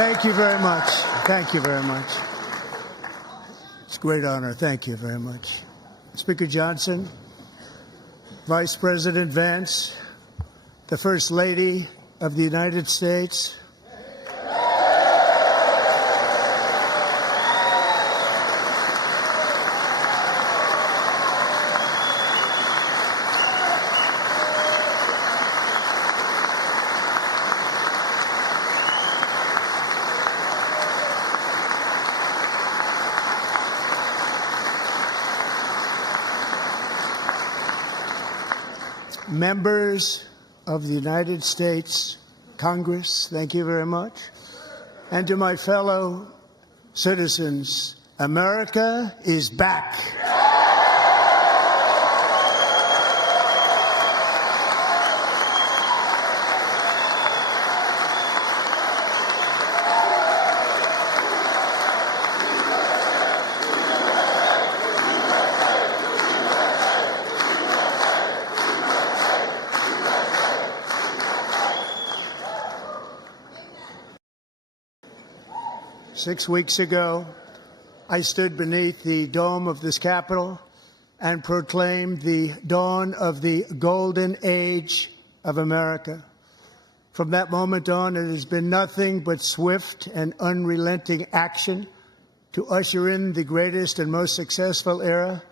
Thank you very much. Thank you very much. It's a great honor. Thank you very much. Speaker Johnson, Vice President Vance, the First Lady of the United States, members of the United States Congress, thank you very much. And to my fellow citizens, America is back. 6 weeks ago, I stood beneath the dome of this Capitol and proclaimed the dawn of the golden age of America. From that moment on, it has been nothing but swift and unrelenting action to usher in the greatest and most successful era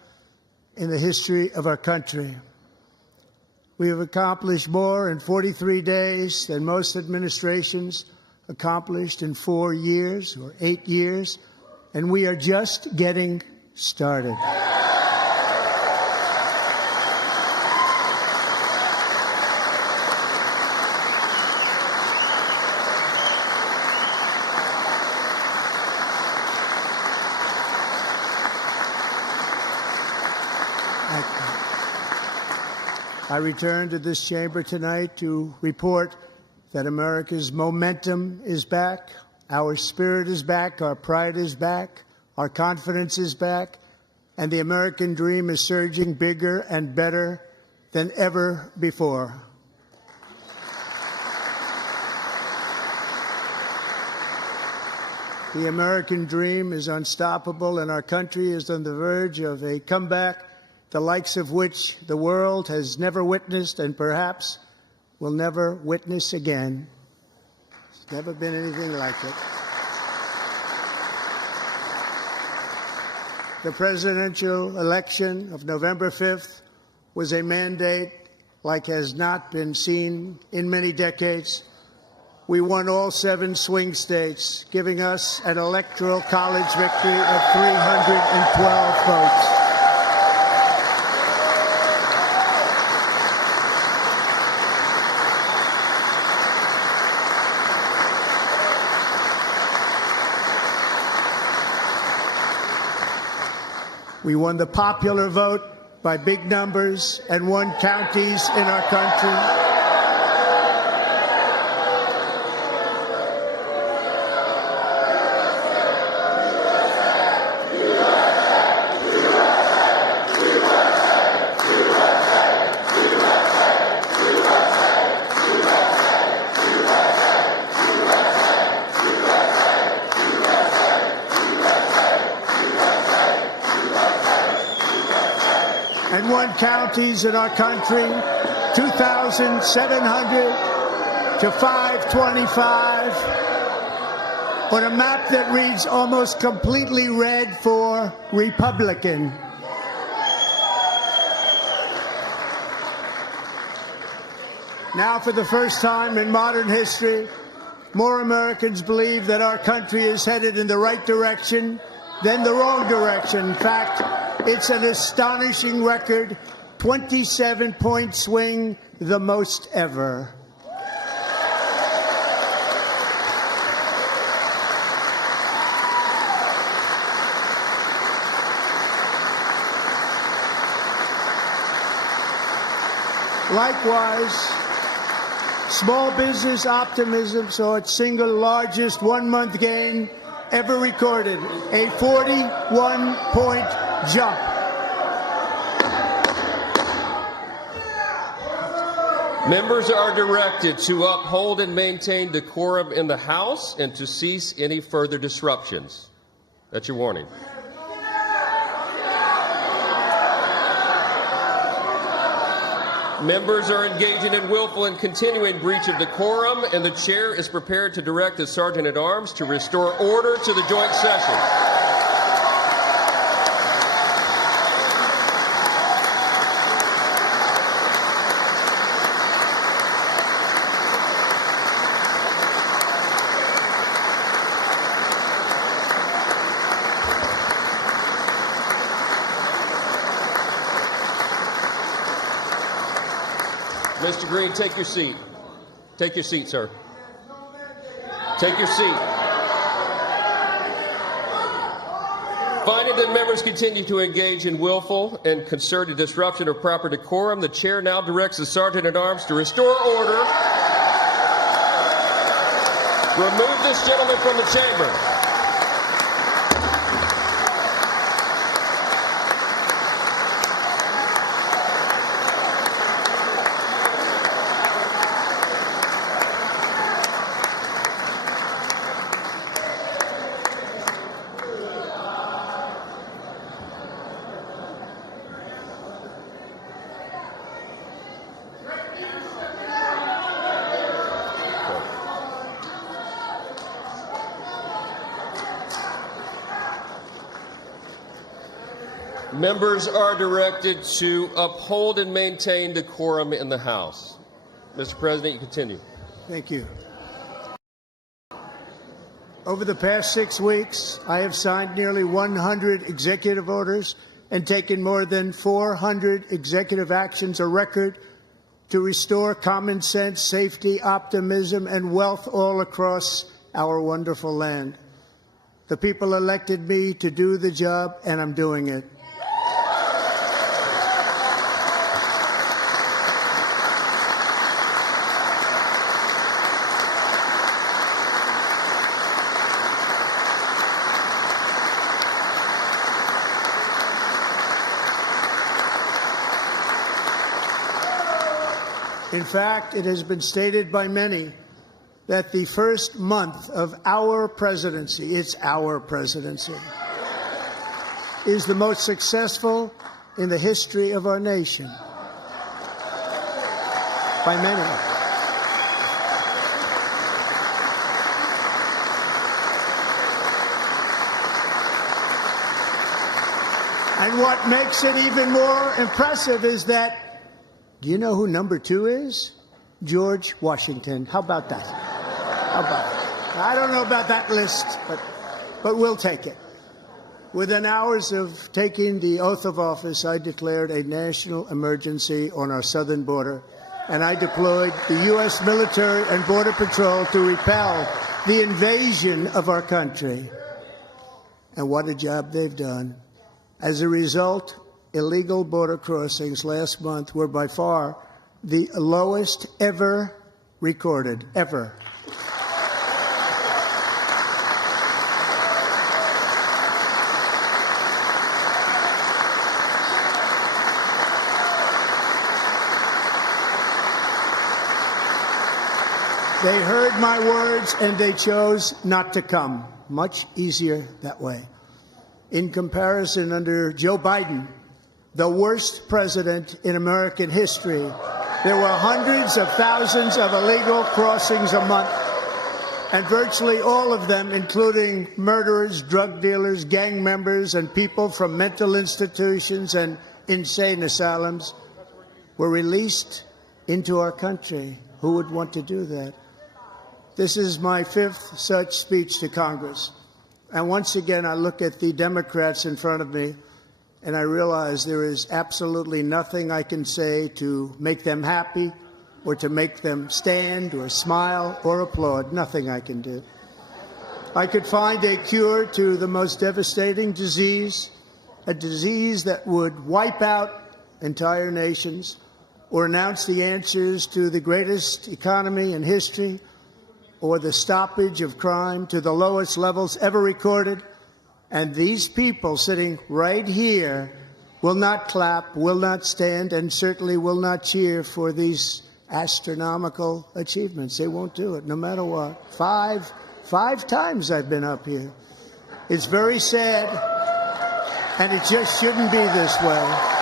in the history of our country. We have accomplished more in 43 days than most administrations accomplished in 4 years or 8 years, and we are just getting started. I return to this chamber tonight to report that America's momentum is back, our spirit is back, our pride is back, our confidence is back, and the American dream is surging bigger and better than ever before. The American dream is unstoppable, and our country is on the verge of a comeback, the likes of which the world has never witnessed and perhaps will never witness again. There's never been anything like it. The presidential election of November 5th was a mandate like has not been seen in many decades. We won all 7 swing states, giving us an electoral college victory of 312 votes. We won the popular vote by big numbers and won counties in our country. And won counties in our country, 2,700 to 525, on a map that reads almost completely red for Republican. Now, for the first time in modern history, more Americans believe that our country is headed in the right direction than the wrong direction. In fact, it's an astonishing record, 27-point swing, the most ever. Likewise, small business optimism saw its single largest one-month gain ever recorded, a 41-point jump. Members are directed to uphold and maintain decorum in the House and to cease any further disruptions. That's your warning. Members are engaging in willful and continuing breach of decorum, and the chair is prepared to direct the Sergeant-at-Arms to restore order to the joint session. Mr. Green, take your seat. Take your seat, sir. Take your seat. Finding that members continue to engage in willful and concerted disruption of proper decorum, the chair now directs the Sergeant-at-Arms to restore order. Remove this gentleman from the chamber. Members are directed to uphold and maintain decorum in the House. Mr. President, you continue. Thank you. Over the past 6 weeks, I have signed nearly 100 executive orders and taken more than 400 executive actions, a record to restore common sense, safety, optimism, and wealth all across our wonderful land. The people elected me to do the job, and I'm doing it. In fact, it has been stated by many that the first month of our presidency, it's our presidency, is the most successful in the history of our nation. By many. And what makes it even more impressive is that, do you know who number 2 is? George Washington. How about that? How about that? I don't know about that list, but we'll take it. Within hours of taking the oath of office, I declared a national emergency on our southern border, and I deployed the U.S. military and Border Patrol to repel the invasion of our country. And what a job they've done. As a result, illegal border crossings last month were by far the lowest ever recorded, ever. They heard my words and they chose not to come. Much easier that way. In comparison, under Joe Biden, the worst president in American history, there were hundreds of thousands of illegal crossings a month, and virtually all of them, including murderers, drug dealers, gang members, and people from mental institutions and insane asylums, were released into our country. Who would want to do that? This is my 5th such speech to Congress. And once again, I look at the Democrats in front of me, and I realize there is absolutely nothing I can say to make them happy or to make them stand or smile or applaud. Nothing I can do. I could find a cure to the most devastating disease, a disease that would wipe out entire nations, or announce the answers to the greatest economy in history, or the stoppage of crime to the lowest levels ever recorded. And these people sitting right here will not clap, will not stand, and certainly will not cheer for these astronomical achievements. They won't do it, no matter what. Five times I've been up here. It's very sad, and it just shouldn't be this way.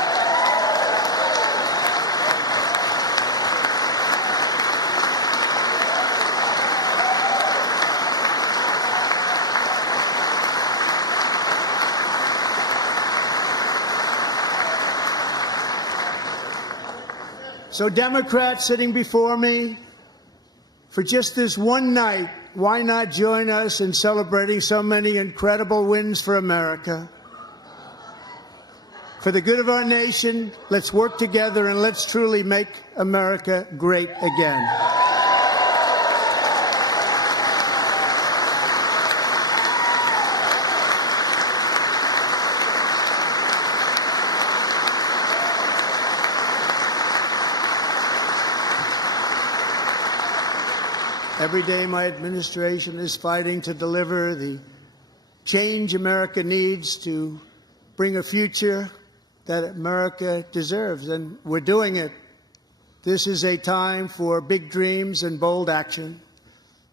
So Democrats sitting before me, for just this one night, why not join us in celebrating so many incredible wins for America? For the good of our nation, let's work together and let's truly make America great again. Every day my administration is fighting to deliver the change America needs to bring a future that America deserves, and we're doing it. This is a time for big dreams and bold action.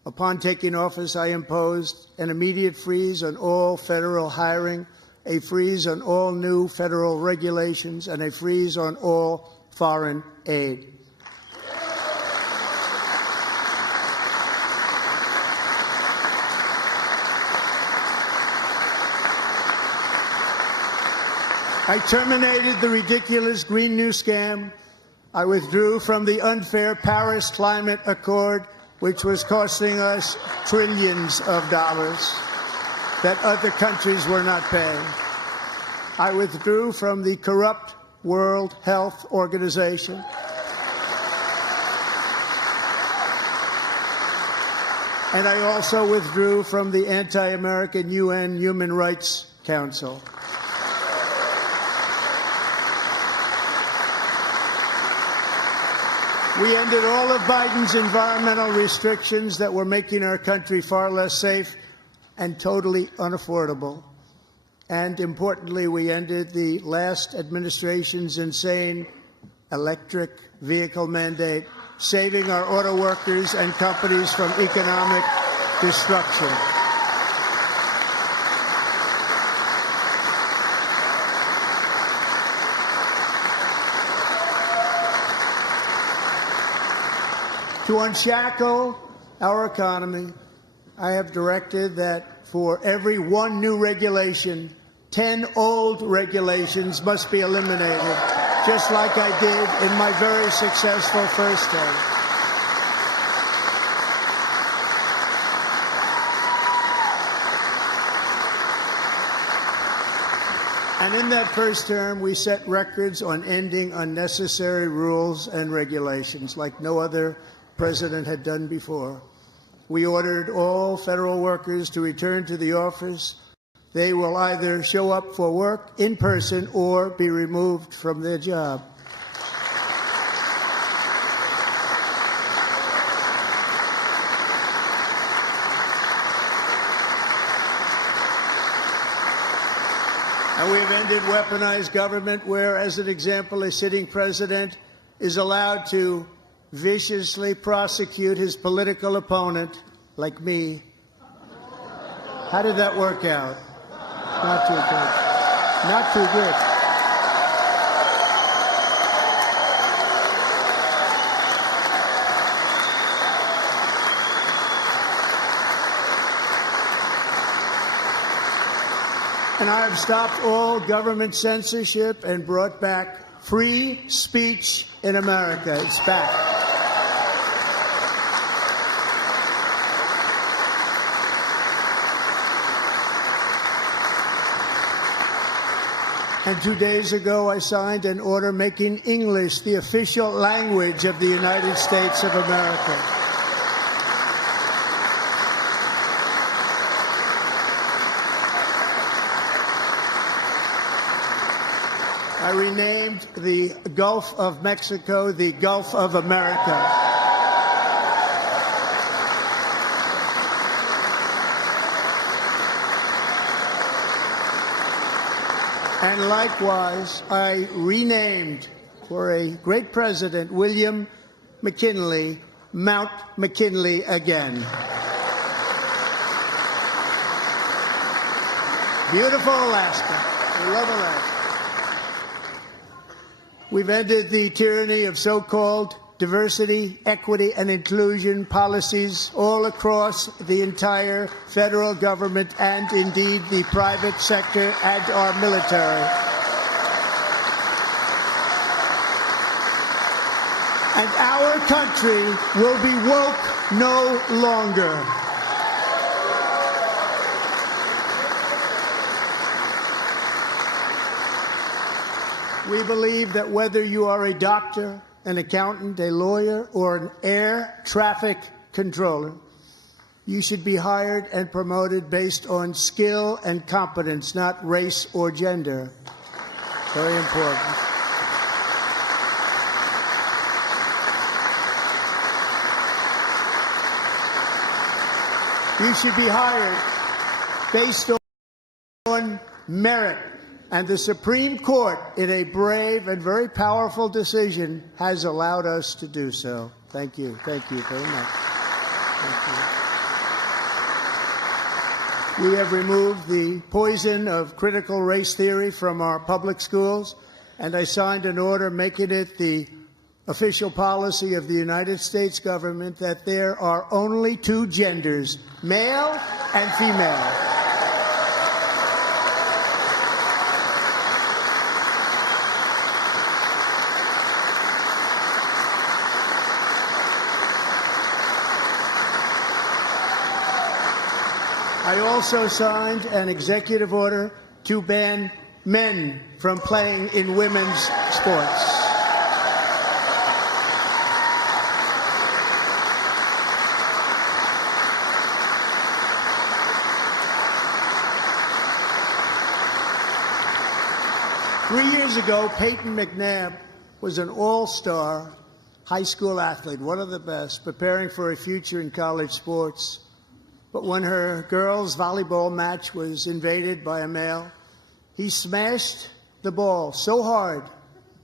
Upon taking office, I imposed an immediate freeze on all federal hiring, a freeze on all new federal regulations, and a freeze on all foreign aid. I terminated the ridiculous Green New Scam. I withdrew from the unfair Paris Climate Accord, which was costing us trillions of dollars that other countries were not paying. I withdrew from the corrupt World Health Organization. And I also withdrew from the anti-American UN Human Rights Council. We ended all of Biden's environmental restrictions that were making our country far less safe and totally unaffordable. And importantly, we ended the last administration's insane electric vehicle mandate, saving our auto workers and companies from economic destruction. To unshackle our economy, I have directed that for every one new regulation, 10 old regulations must be eliminated, just like I did in my very successful first term. And in that first term, we set records on ending unnecessary rules and regulations like no other president had done before. We ordered all federal workers to return to the office. They will either show up for work in person or be removed from their job. And we've ended weaponized government where, as an example, a sitting president is allowed to viciously prosecute his political opponent, like me. How did that work out? Not too good. Not too good. And I have stopped all government censorship and brought back free speech in America. It's back. And 2 days ago, I signed an order making English the official language of the United States of America. I renamed the Gulf of Mexico the Gulf of America. And likewise, I renamed, for a great president, William McKinley, Mount McKinley again. Beautiful Alaska. We love Alaska. We've ended the tyranny of so-called diversity, equity, and inclusion policies all across the entire federal government and indeed the private sector and our military. And our country will be woke no longer. We believe that whether you are a doctor, an accountant, a lawyer, or an air traffic controller, you should be hired and promoted based on skill and competence, not race or gender. Very important. You should be hired based on merit. And the Supreme Court, in a brave and very powerful decision, has allowed us to do so. Thank you. Thank you very much. Thank you. We have removed the poison of critical race theory from our public schools, and I signed an order making it the official policy of the United States government that there are only two genders, male and female. I also signed an executive order to ban men from playing in women's sports. Three years ago, Peyton McNabb was an all-star high school athlete, one of the best, preparing for a future in college sports. But when her girls' volleyball match was invaded by a male, he smashed the ball so hard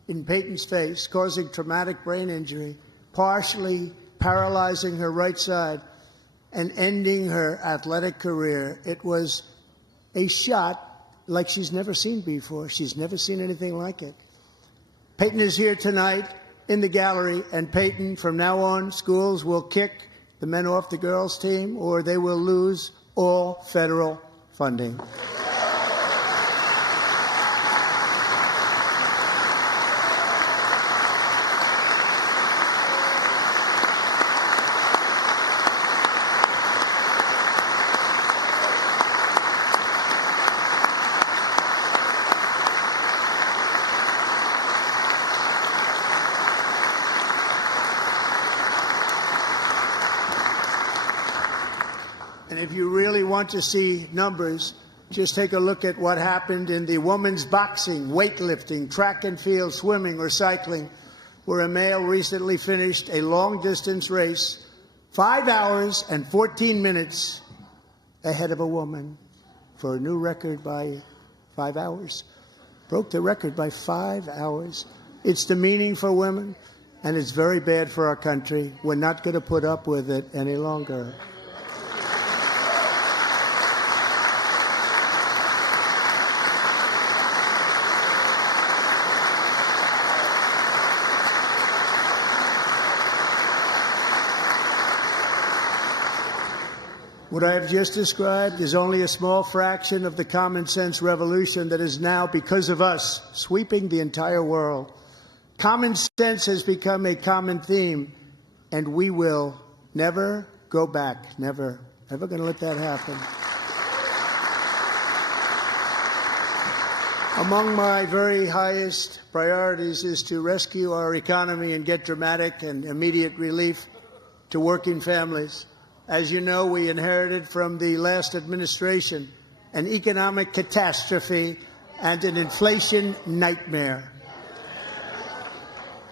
in Peyton's face, causing traumatic brain injury, partially paralyzing her right side and ending her athletic career. It was a shot like she's never seen before. She's never seen anything like it. Peyton is here tonight in the gallery, and Peyton, from now on, schools will kick the men off the girls' team, or they will lose all federal funding. If you really want to see numbers, just take a look at what happened in the women's boxing, weightlifting, track and field, swimming, or cycling, where a male recently finished a long-distance race 5 hours and 14 minutes ahead of a woman for a new record by 5 hours. Broke the record by 5 hours. It's demeaning for women, and it's very bad for our country. We're not going to put up with it any longer. What I have just described is only a small fraction of the common sense revolution that is now, because of us, sweeping the entire world. Common sense has become a common theme, and we will never go back. Never. Never going to let that happen. Among my very highest priorities is to rescue our economy and get dramatic and immediate relief to working families. As you know, we inherited from the last administration an economic catastrophe and an inflation nightmare.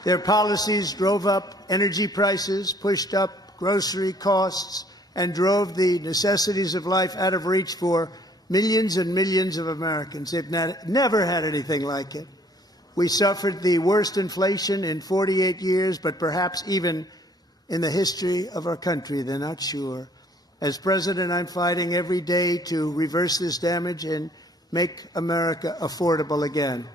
Their policies drove up energy prices, pushed up grocery costs, and drove the necessities of life out of reach for millions and millions of Americans. They've never had anything like it. We suffered the worst inflation in 48 years, but perhaps even in the history of our country. They're not sure. As president, I'm fighting every day to reverse this damage and make America affordable again.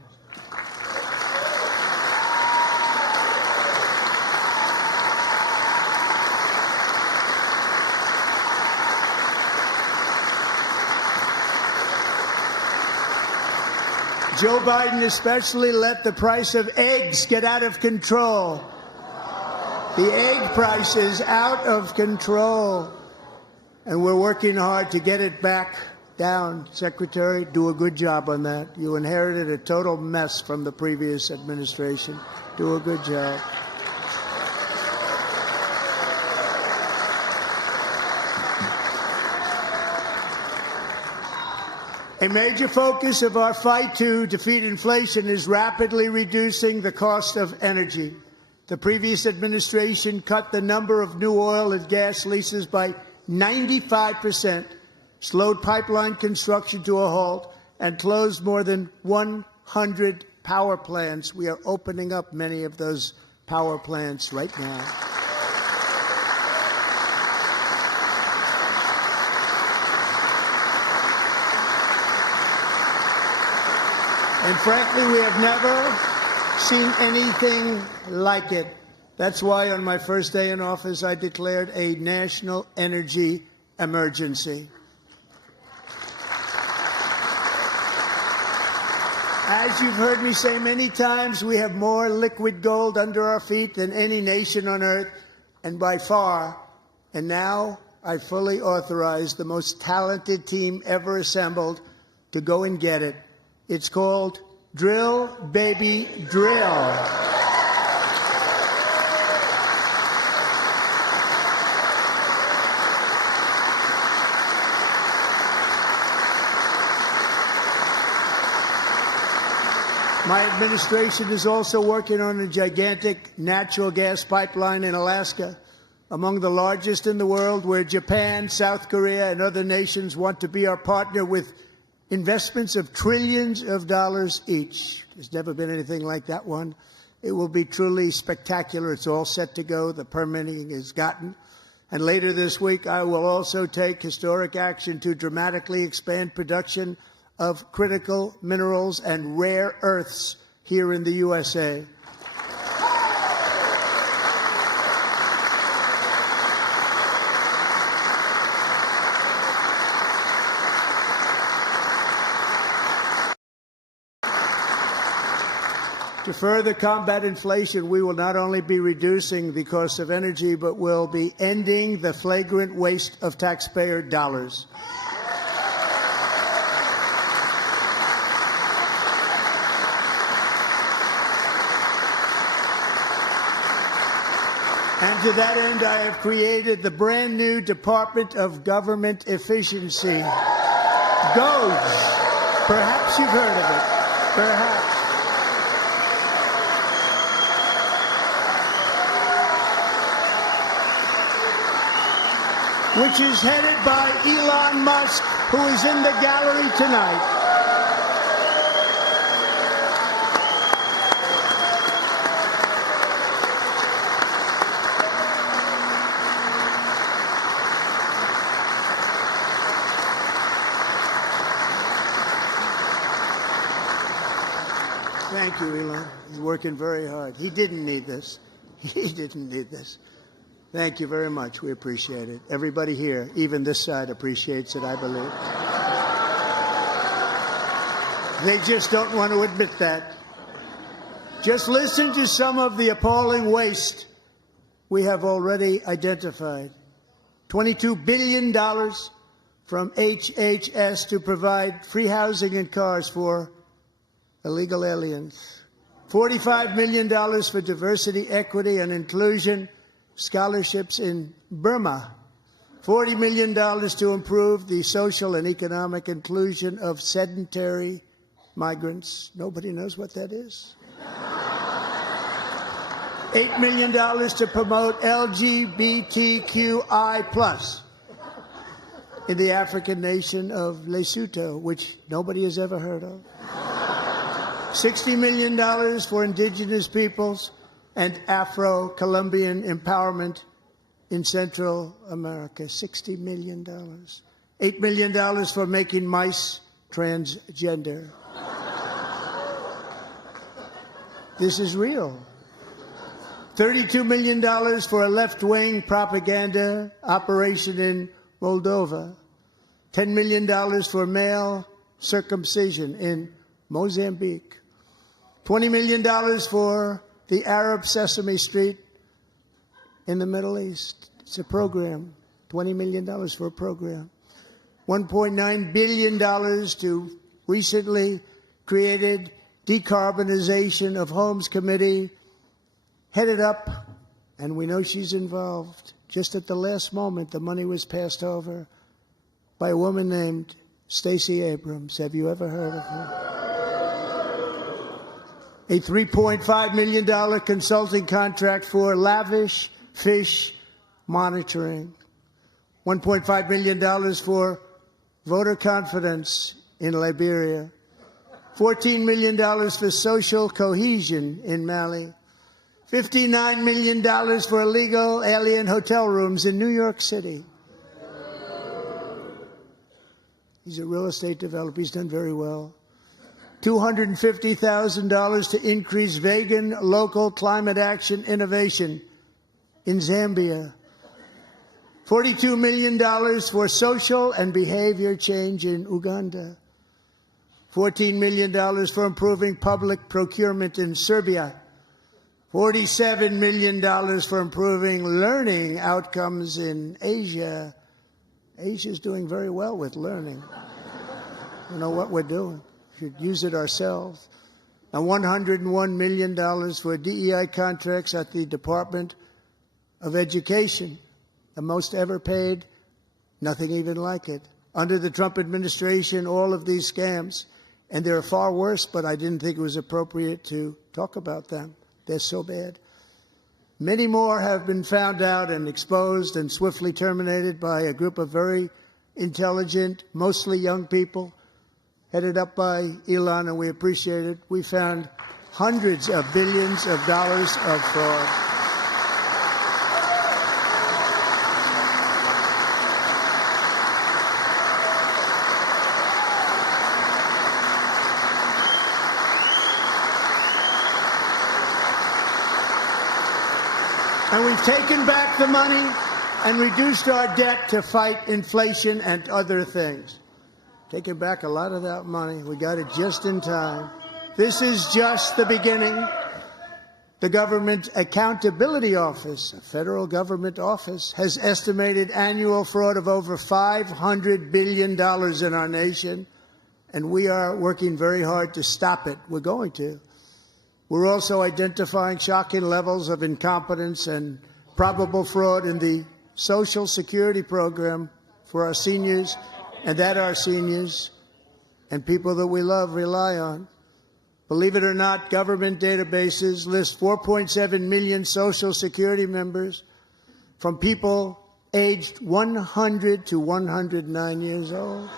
Joe Biden especially let the price of eggs get out of control. The egg price is out of control, and we're working hard to get it back down. Secretary, do a good job on that. You inherited a total mess from the previous administration. Do a good job. A major focus of our fight to defeat inflation is rapidly reducing the cost of energy. The previous administration cut the number of new oil and gas leases by 95%, slowed pipeline construction to a halt, and closed more than 100 power plants. We are opening up many of those power plants right now. And frankly, we have never seen anything like it. That's why on my first day in office, I declared a national energy emergency. As you've heard me say many times, we have more liquid gold under our feet than any nation on earth, and by far. And now I fully authorize the most talented team ever assembled to go and get it. It's called Drill, Baby, Drill. My administration is also working on a gigantic natural gas pipeline in Alaska, among the largest in the world, where Japan, South Korea, and other nations want to be our partner with investments of trillions of dollars each. There's never been anything like that one. It will be truly spectacular. It's all set to go. The permitting is gotten. And later this week, I will also take historic action to dramatically expand production of critical minerals and rare earths here in the USA. To further combat inflation, we will not only be reducing the cost of energy, but will be ending the flagrant waste of taxpayer dollars. And to that end, I have created the brand new Department of Government Efficiency, DOGE. Perhaps you've heard of it. Perhaps. Which is headed by Elon Musk, who is in the gallery tonight. Thank you, Elon. He's working very hard. He didn't need this. He didn't need this. Thank you very much. We appreciate it. Everybody here, even this side, appreciates it, I believe. They just don't want to admit that. Just listen to some of the appalling waste we have already identified. $22 billion from HHS to provide free housing and cars for illegal aliens. $45 million for diversity, equity, and inclusion scholarships in Burma. $40 million to improve the social and economic inclusion of sedentary migrants. Nobody knows what that is. $8 million to promote LGBTQI+ in the African nation of Lesotho, which nobody has ever heard of. $60 million for indigenous peoples and Afro-Colombian empowerment in Central America, $60 million. $8 million for making mice transgender. This is real. $32 million for a left-wing propaganda operation in Moldova. $10 million for male circumcision in Mozambique. $20 million for the Arab Sesame Street in the Middle East. It's a program. $20 million for a program. $1.9 billion to recently created Decarbonization of Homes Committee, headed up, and we know she's involved. Just at the last moment, the money was passed over by a woman named Stacey Abrams. Have you ever heard of her? A $3.5 million consulting contract for lavish fish monitoring. $1.5 million for voter confidence in Liberia. $14 million for social cohesion in Mali. $59 million for illegal alien hotel rooms in New York City. He's a real estate developer. He's done very well. $250,000 to increase vegan local climate action innovation in Zambia. $42 million for social and behavior change in Uganda. $14 million for improving public procurement in Serbia. $47 million for improving learning outcomes in Asia. Asia's doing very well with learning. I don't know what we're doing. We should use it ourselves. Now, $101 million for DEI contracts at the Department of Education. The most ever paid, nothing even like it. Under the Trump administration, all of these scams, and they're far worse, but I didn't think it was appropriate to talk about them. They're so bad. Many more have been found out and exposed and swiftly terminated by a group of very intelligent, mostly young people, headed up by Elon, and we appreciate it. We found hundreds of billions of dollars of fraud. And we've taken back the money and reduced our debt to fight inflation and other things. Taken back a lot of that money. We got it just in time. This is just the beginning. The Government Accountability Office, a federal government office, has estimated annual fraud of over $500 billion in our nation, and we are working very hard to stop it. We're going to. We're also identifying shocking levels of incompetence and probable fraud in the Social Security program for our seniors, and that our seniors and people that we love rely on. Believe it or not, government databases list 4.7 million Social Security members from people aged 100 to 109 years old.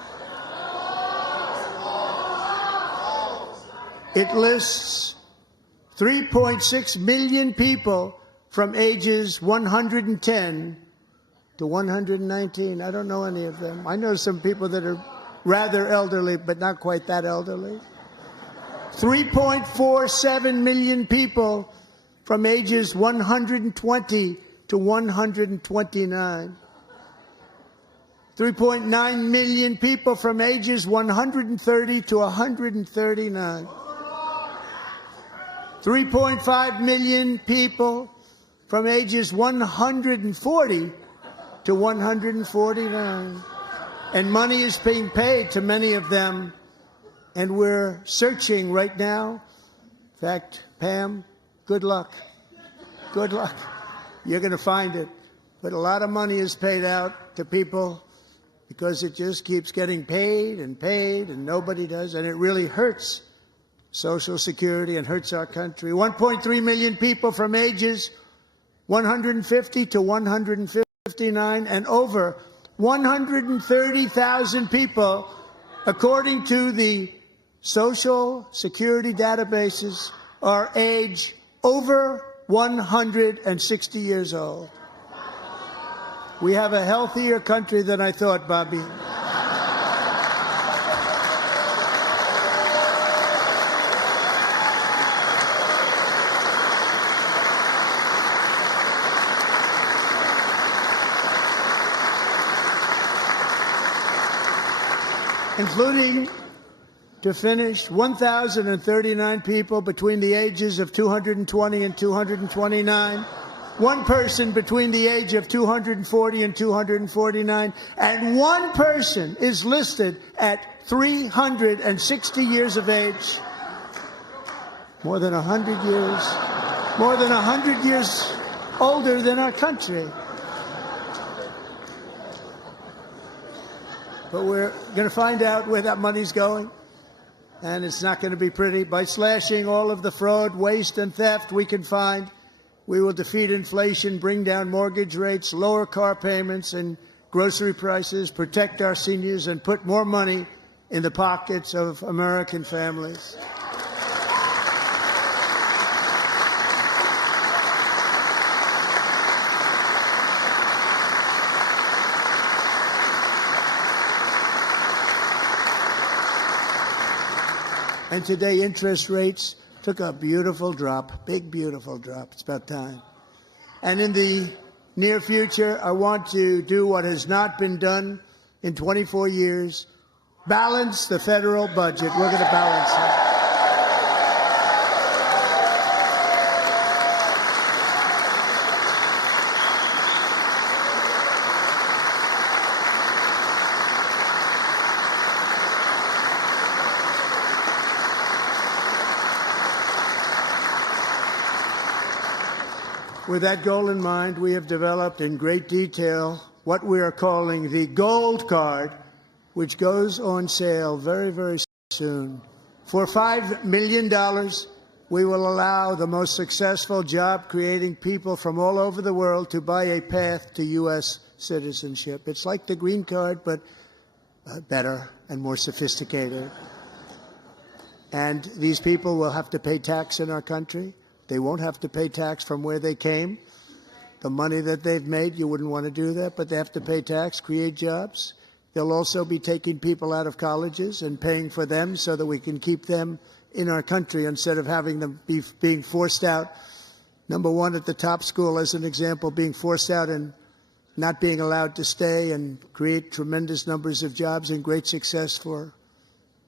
It lists 3.6 million people from ages 110 to 119. I don't know any of them. I know some people that are rather elderly, but not quite that elderly. 3.47 million people from ages 120 to 129. 3.9 million people from ages 130 to 139. 3.5 million people from ages 140 to 149. And money is being paid to many of them, and we're searching right now. In fact, Pam, good luck. Good luck. You're going to find it. But a lot of money is paid out to people because it just keeps getting paid, and nobody does, and it really hurts Social Security and hurts our country. 1.3 million people from ages 150 to 159, and over 130,000 people, according to the Social Security databases, are age over 160 years old. We have a healthier country than I thought, Bobby. Including, to finish, 1,039 people between the ages of 220 and 229, one person between the age of 240 and 249, and one person is listed at 360 years of age. More than 100 years older than our country. But we're going to find out where that money's going, and it's not going to be pretty. By slashing all of the fraud, waste, and theft we can find, we will defeat inflation, bring down mortgage rates, lower car payments and grocery prices, protect our seniors, and put more money in the pockets of American families. And today, interest rates took a beautiful drop, big, beautiful drop. It's about time. And in the near future, I want to do what has not been done in 24 years, balance the federal budget. We're going to balance it. With that goal in mind, we have developed in great detail what we are calling the Gold Card, which goes on sale very, very soon. For $5 million, we will allow the most successful job-creating people from all over the world to buy a path to U.S. citizenship. It's like the green card, but better and more sophisticated. And these people will have to pay tax in our country. They won't have to pay tax from where they came. The money that they've made, you wouldn't want to do that, but they have to pay tax, create jobs. They'll also be taking people out of colleges and paying for them so that we can keep them in our country instead of having them being forced out. Number one, at the top school, as an example, being forced out and not being allowed to stay and create tremendous numbers of jobs and great success for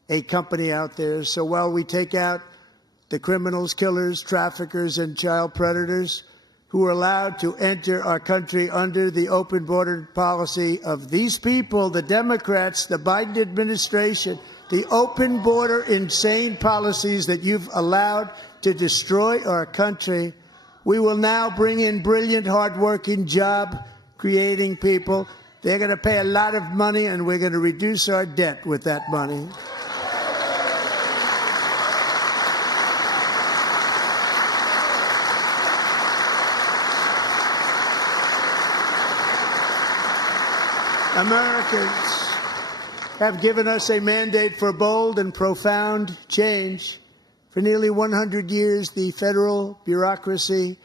a company out there. So while we take out the criminals, killers, traffickers, and child predators who are allowed to enter our country under the open border policy of these people, the Democrats, the Biden administration, the open border insane policies that you've allowed to destroy our country, we will now bring in brilliant, hardworking, job-creating people. They're going to pay a lot of money, and we're going to reduce our debt with that money. Americans have given us a mandate for bold and profound change. For nearly 100 years, the federal bureaucracy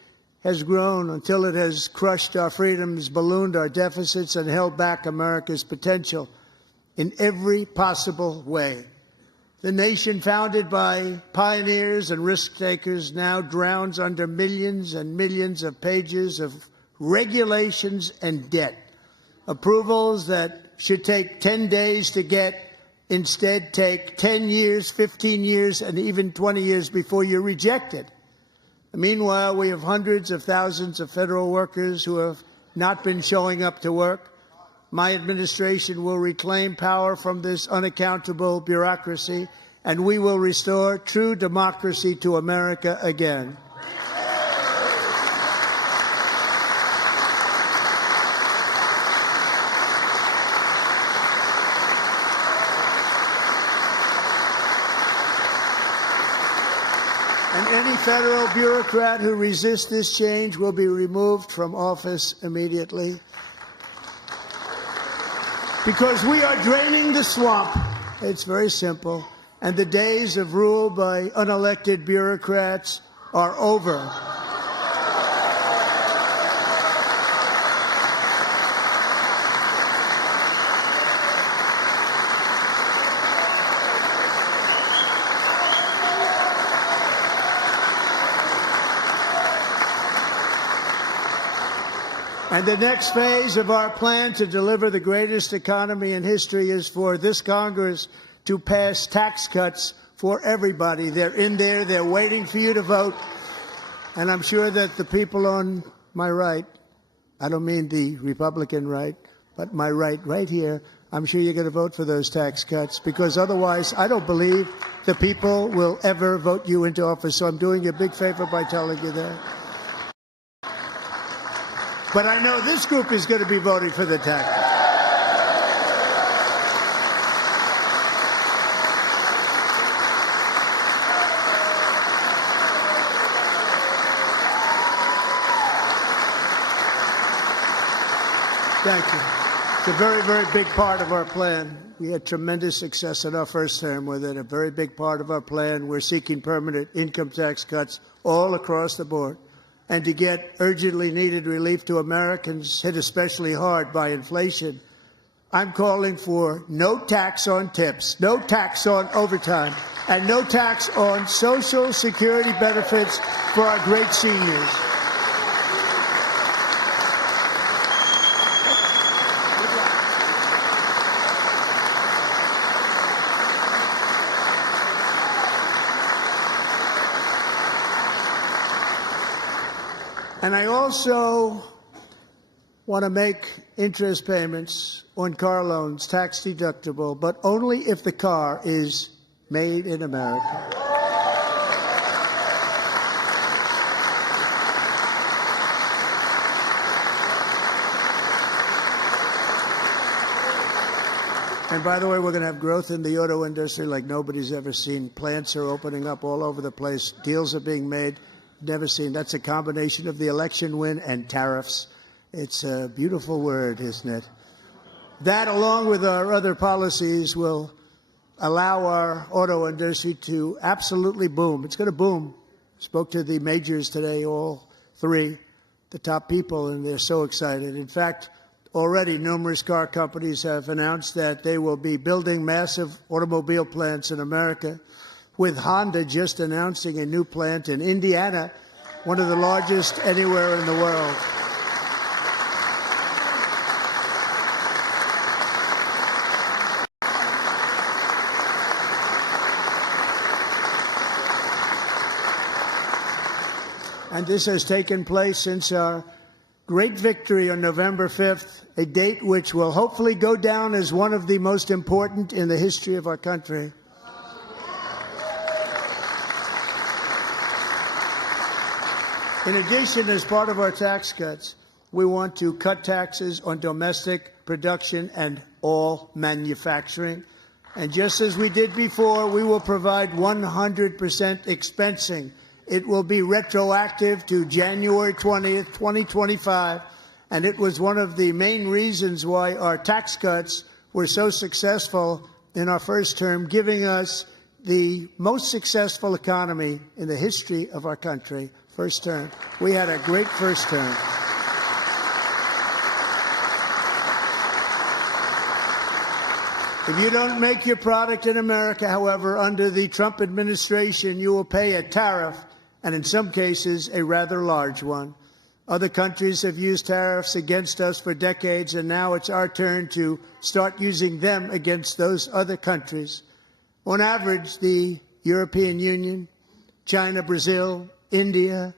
has grown until it has crushed our freedoms, ballooned our deficits, and held back America's potential in every possible way. The nation founded by pioneers and risk-takers now drowns under millions and millions of pages of regulations and debt. Approvals that should take 10 days to get instead take 10 years, 15 years, and even 20 years before you're rejected. Meanwhile, we have hundreds of thousands of federal workers who have not been showing up to work. My administration will reclaim power from this unaccountable bureaucracy, and we will restore true democracy to America again. And any federal bureaucrat who resists this change will be removed from office immediately. Because we are draining the swamp. It's very simple. And the days of rule by unelected bureaucrats are over. And the next phase of our plan to deliver the greatest economy in history is for this Congress to pass tax cuts for everybody. They're in there. They're waiting for you to vote. And I'm sure that the people on my right, I don't mean the Republican right, but my right here, I'm sure you're going to vote for those tax cuts, because otherwise I don't believe the people will ever vote you into office. So I'm doing you a big favor by telling you that. But I know this group is going to be voting for the tax. Thank you. It's a very, very big part of our plan. We had tremendous success in our first term with it. A very big part of our plan. We're seeking permanent income tax cuts all across the board. And to get urgently needed relief to Americans hit especially hard by inflation, I'm calling for no tax on tips, no tax on overtime, and no tax on Social Security benefits for our great seniors. And I also want to make interest payments on car loans tax deductible, but only if the car is made in America. And by the way, we're going to have growth in the auto industry like nobody's ever seen. Plants are opening up all over the place. Deals are being made. Never seen. That's a combination of the election win and tariffs. It's a beautiful word, isn't it? That, along with our other policies, will allow our auto industry to absolutely boom. It's going to boom. Spoke to the majors today, all three, the top people, and they're so excited. In fact, already numerous car companies have announced that they will be building massive automobile plants in America, with Honda just announcing a new plant in Indiana, one of the largest anywhere in the world. And this has taken place since our great victory on November 5th, a date which will hopefully go down as one of the most important in the history of our country. In addition, as part of our tax cuts, we want to cut taxes on domestic production and all manufacturing. And just as we did before, we will provide 100% expensing. It will be retroactive to January 20th, 2025. And it was one of the main reasons why our tax cuts were so successful in our first term, giving us the most successful economy in the history of our country. First term. We had a great first term. If you don't make your product in America, however, under the Trump administration, you will pay a tariff, and in some cases, a rather large one. Other countries have used tariffs against us for decades, and now it's our turn to start using them against those other countries. On average, the European Union, China, Brazil, India,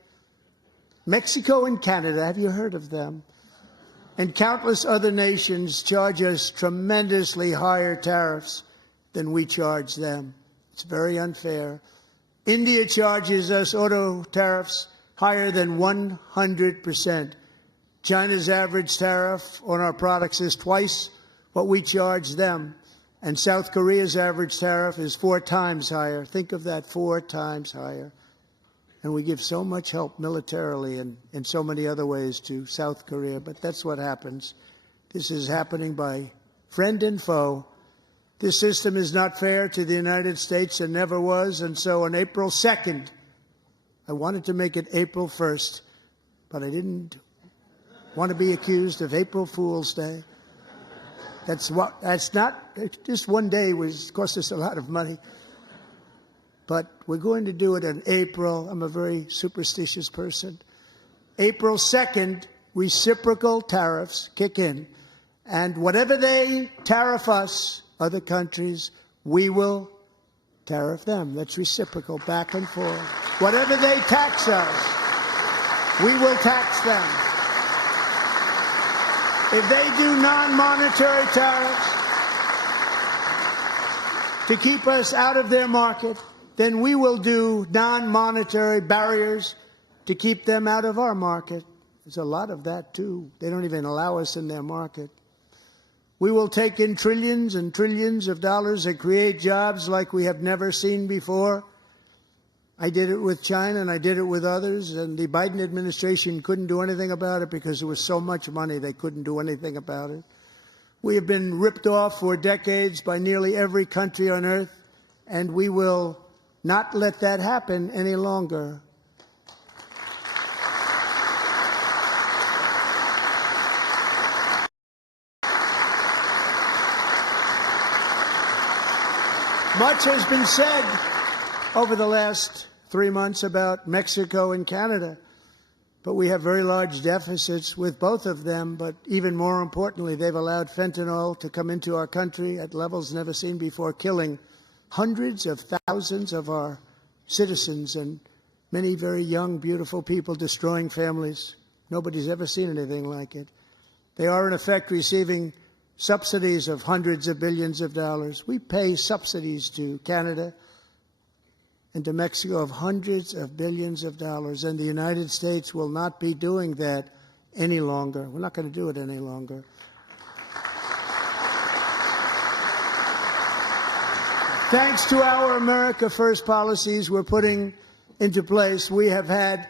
Mexico, and Canada, have you heard of them? And countless other nations charge us tremendously higher tariffs than we charge them. It's very unfair. India charges us auto tariffs higher than 100%. China's average tariff on our products is twice what we charge them. And South Korea's average tariff is 4 times higher. Think of that, 4 times higher. And we give so much help militarily and in so many other ways to South Korea. But that's what happens. This is happening by friend and foe. This system is not fair to the United States and never was. And so on April 2nd, I wanted to make it April 1st, but I didn't want to be accused of April Fool's Day. That's not, just one day was cost us a lot of money. But we're going to do it in April. I'm a very superstitious person. April 2nd, reciprocal tariffs kick in. And whatever they tariff us, other countries, we will tariff them. That's reciprocal, back and forth. Whatever they tax us, we will tax them. If they do non-monetary tariffs to keep us out of their market, then we will do non-monetary barriers to keep them out of our market. There's a lot of that, too. They don't even allow us in their market. We will take in trillions and trillions of dollars and create jobs like we have never seen before. I did it with China and I did it with others, and the Biden administration couldn't do anything about it because there was so much money they couldn't do anything about it. We have been ripped off for decades by nearly every country on earth, and we will not let that happen any longer. Much has been said over the last 3 months about Mexico and Canada, but we have very large deficits with both of them. But even more importantly, they've allowed fentanyl to come into our country at levels never seen before, killing hundreds of thousands of our citizens and many very young, beautiful people, destroying families. Nobody's ever seen anything like it. They are, in effect, receiving subsidies of hundreds of billions of dollars. We pay subsidies to Canada and to Mexico of hundreds of billions of dollars, and the United States will not be doing that any longer. We're not going to do it any longer. Thanks to our America First policies we're putting into place, we have had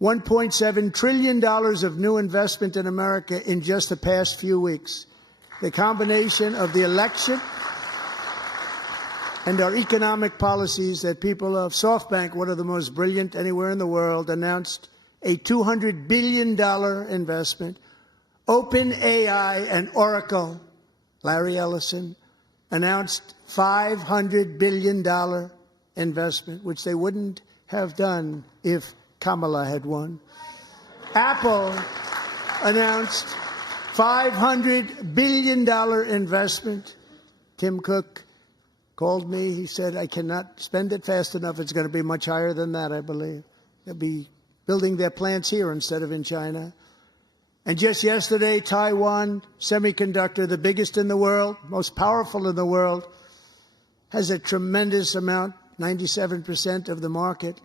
$1.7 trillion of new investment in America in just the past few weeks. The combination of the election and our economic policies that people of SoftBank, one of the most brilliant anywhere in the world, announced a $200 billion investment. OpenAI and Oracle, Larry Ellison, announced $500 billion investment, which they wouldn't have done if Kamala had won. Apple announced $500 billion investment. Tim Cook called me. He said, I cannot spend it fast enough. It's going to be much higher than that, I believe. They'll be building their plants here instead of in China. And just yesterday, Taiwan Semiconductor, the biggest in the world, most powerful in the world, has a tremendous amount, 97% of the market,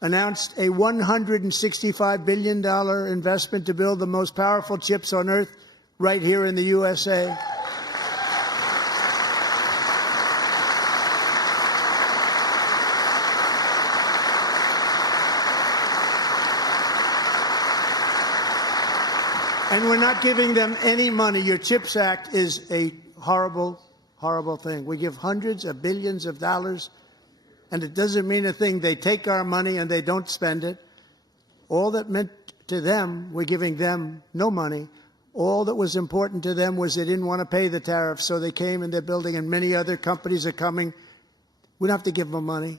announced a $165 billion investment to build the most powerful chips on earth right here in the USA. And we're not giving them any money. Your CHIPS Act is a horrible, horrible thing. We give hundreds of billions of dollars, and it doesn't mean a thing. They take our money and they don't spend it. All that meant to them, we're giving them no money. All that was important to them was they didn't want to pay the tariffs, so they came and they're building, and many other companies are coming. We don't have to give them money.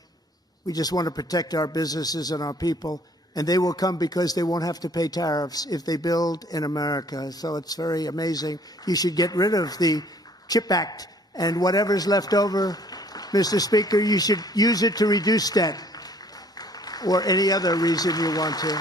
We just want to protect our businesses and our people, and they will come because they won't have to pay tariffs if they build in America. So it's very amazing. You should get rid of the CHIP Act, and whatever's left over, Mr. Speaker, you should use it to reduce debt or any other reason you want to.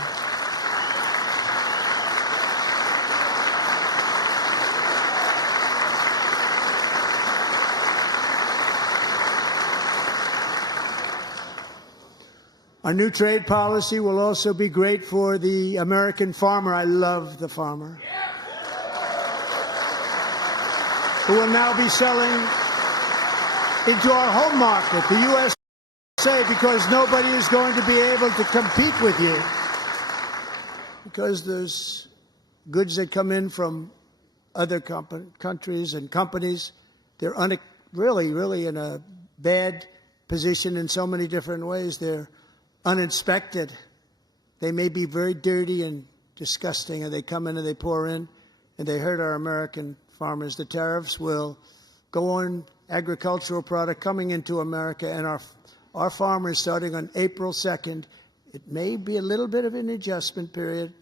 Our new trade policy will also be great for the American farmer. I love the farmer, who will now be selling into our home market, the USA, because nobody is going to be able to compete with you. Because there's goods that come in from other countries and companies. They're really in a bad position in so many different ways. They're uninspected. They may be very dirty and disgusting, and they come in and they pour in, and they hurt our American farmers. The tariffs will go on agricultural product coming into America, and our farmers, starting on April 2nd, it may be a little bit of an adjustment period,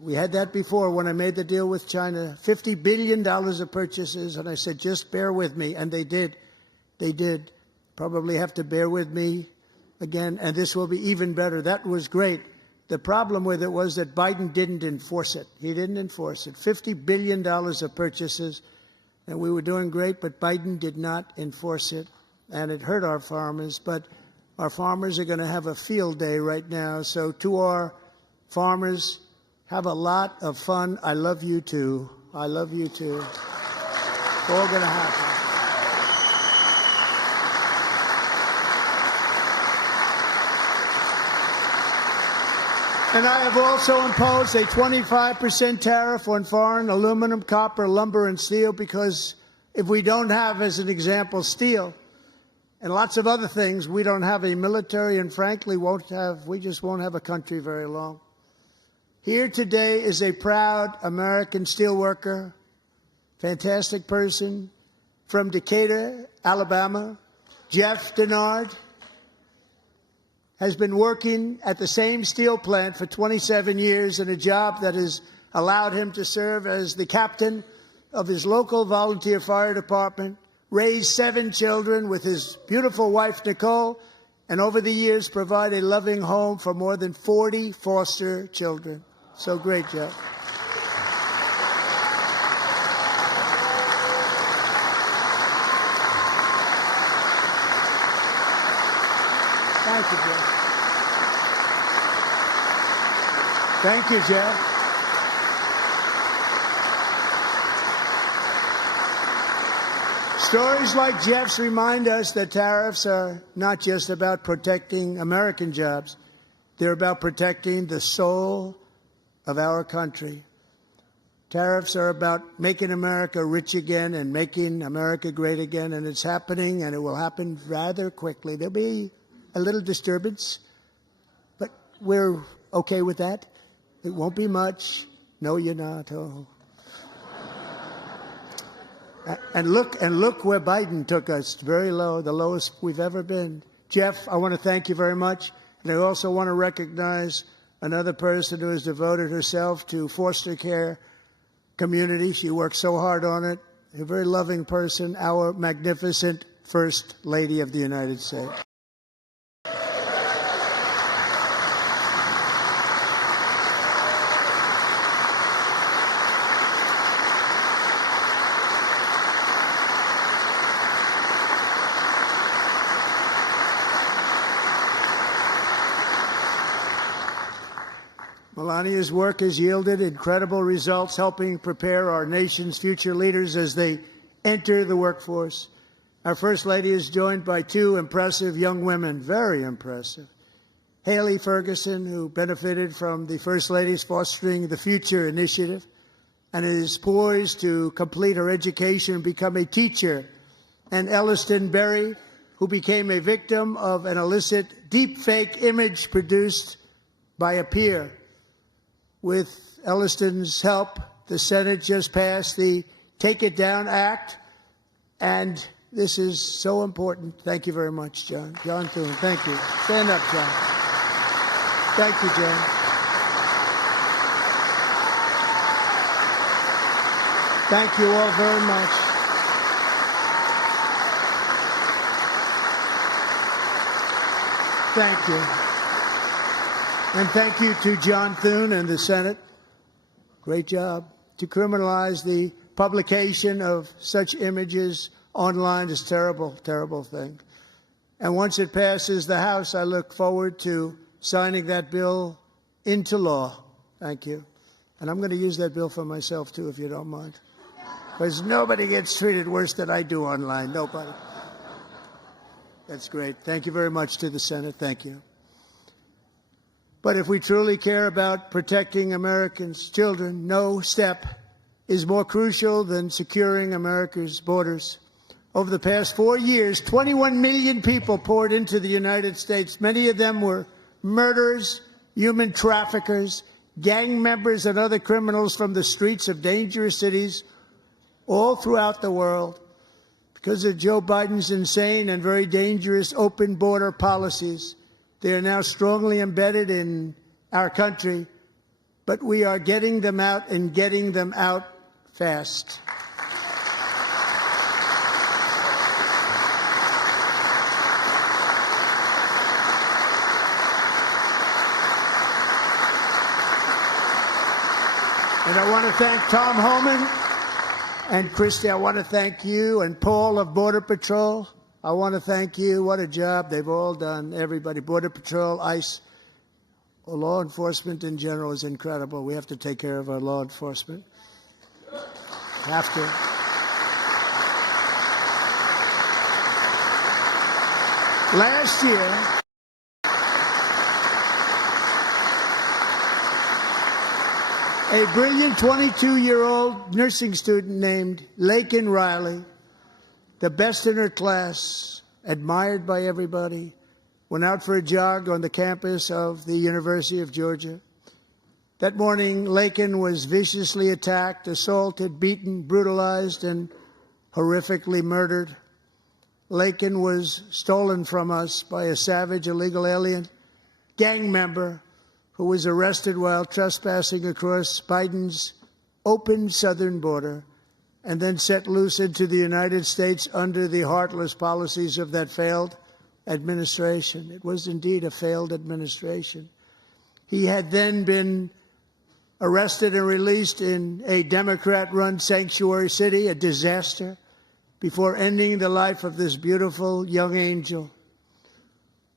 We had that before when I made the deal with China, $50 billion of purchases, and I said, just bear with me, and they did. They did. Probably have to bear with me again, and this will be even better. That was great. The problem with it was that Biden didn't enforce it. He didn't enforce it. $50 billion of purchases, and we were doing great, but Biden did not enforce it, and it hurt our farmers. But our farmers are going to have a field day right now. So to our farmers, have a lot of fun. I love you, too. I love you, too. It's all going to happen. And I have also imposed a 25% tariff on foreign aluminum, copper, lumber, and steel, because if we don't have, as an example, steel and lots of other things, we don't have a military, and frankly, we just won't have a country very long. Here today is a proud American steelworker, fantastic person from Decatur, Alabama, Jeff Denard. Has been working at the same steel plant for 27 years in a job that has allowed him to serve as the captain of his local volunteer fire department, raised 7 children with his beautiful wife, Nicole, and over the years provide a loving home for more than 40 foster children. So great, Jeff. Thank you, Jeff. Thank you, Jeff. Stories like Jeff's remind us that tariffs are not just about protecting American jobs. They're about protecting the soul of our country. Tariffs are about making America rich again and making America great again, and it's happening, and it will happen rather quickly. There'll be a little disturbance, but we're okay with that. It won't be much. No, you're not. Oh. And look where Biden took us. Very low, the lowest we've ever been. Jeff, I want to thank you very much. And I also want to recognize another person who has devoted herself to foster care community. She works so hard on it. A very loving person, our magnificent First Lady of the United States. Melania's work has yielded incredible results, helping prepare our nation's future leaders as they enter the workforce. Our First Lady is joined by 2 impressive young women, very impressive. Haley Ferguson, who benefited from the First Lady's Fostering the Future initiative and is poised to complete her education and become a teacher. And Elliston Berry, who became a victim of an illicit deepfake image produced by a peer. With Elliston's help, the Senate just passed the Take It Down Act, and this is so important. Thank you very much, John. John Thune, thank you. Stand up, John. Thank you, John. Thank you all very much. Thank you. And thank you to John Thune and the Senate. Great job. To criminalize the publication of such images online is terrible, terrible thing. And once it passes the House, I look forward to signing that bill into law. Thank you. And I'm going to use that bill for myself, too, if you don't mind. Because nobody gets treated worse than I do online. Nobody. That's great. Thank you very much to the Senate. Thank you. But if we truly care about protecting Americans' children, no step is more crucial than securing America's borders. Over the past 4 years, 21 million people poured into the United States. Many of them were murderers, human traffickers, gang members, and other criminals from the streets of dangerous cities all throughout the world. Because of Joe Biden's insane and very dangerous open border policies, they are now strongly embedded in our country. but we are getting them out and getting them out fast. And I want to thank Tom Homan and Christy. I want to thank you and Paul of Border Patrol. I want to thank you. What a job they've all done, everybody. Border Patrol, ICE, law enforcement in general is incredible. We have to take care of our law enforcement. Have to. Last year, a brilliant 22-year-old nursing student named Laken Riley, the best in her class, admired by everybody, went out for a jog on the campus of the University of Georgia. That morning, Laken was viciously attacked, assaulted, beaten, brutalized, and horrifically murdered. Laken was stolen from us by a savage illegal alien gang member who was arrested while trespassing across Biden's open southern border and then set loose into the United States under the heartless policies of that failed administration. It was indeed a failed administration. He had then been arrested and released in a Democrat-run sanctuary city, a disaster, before ending the life of this beautiful young angel.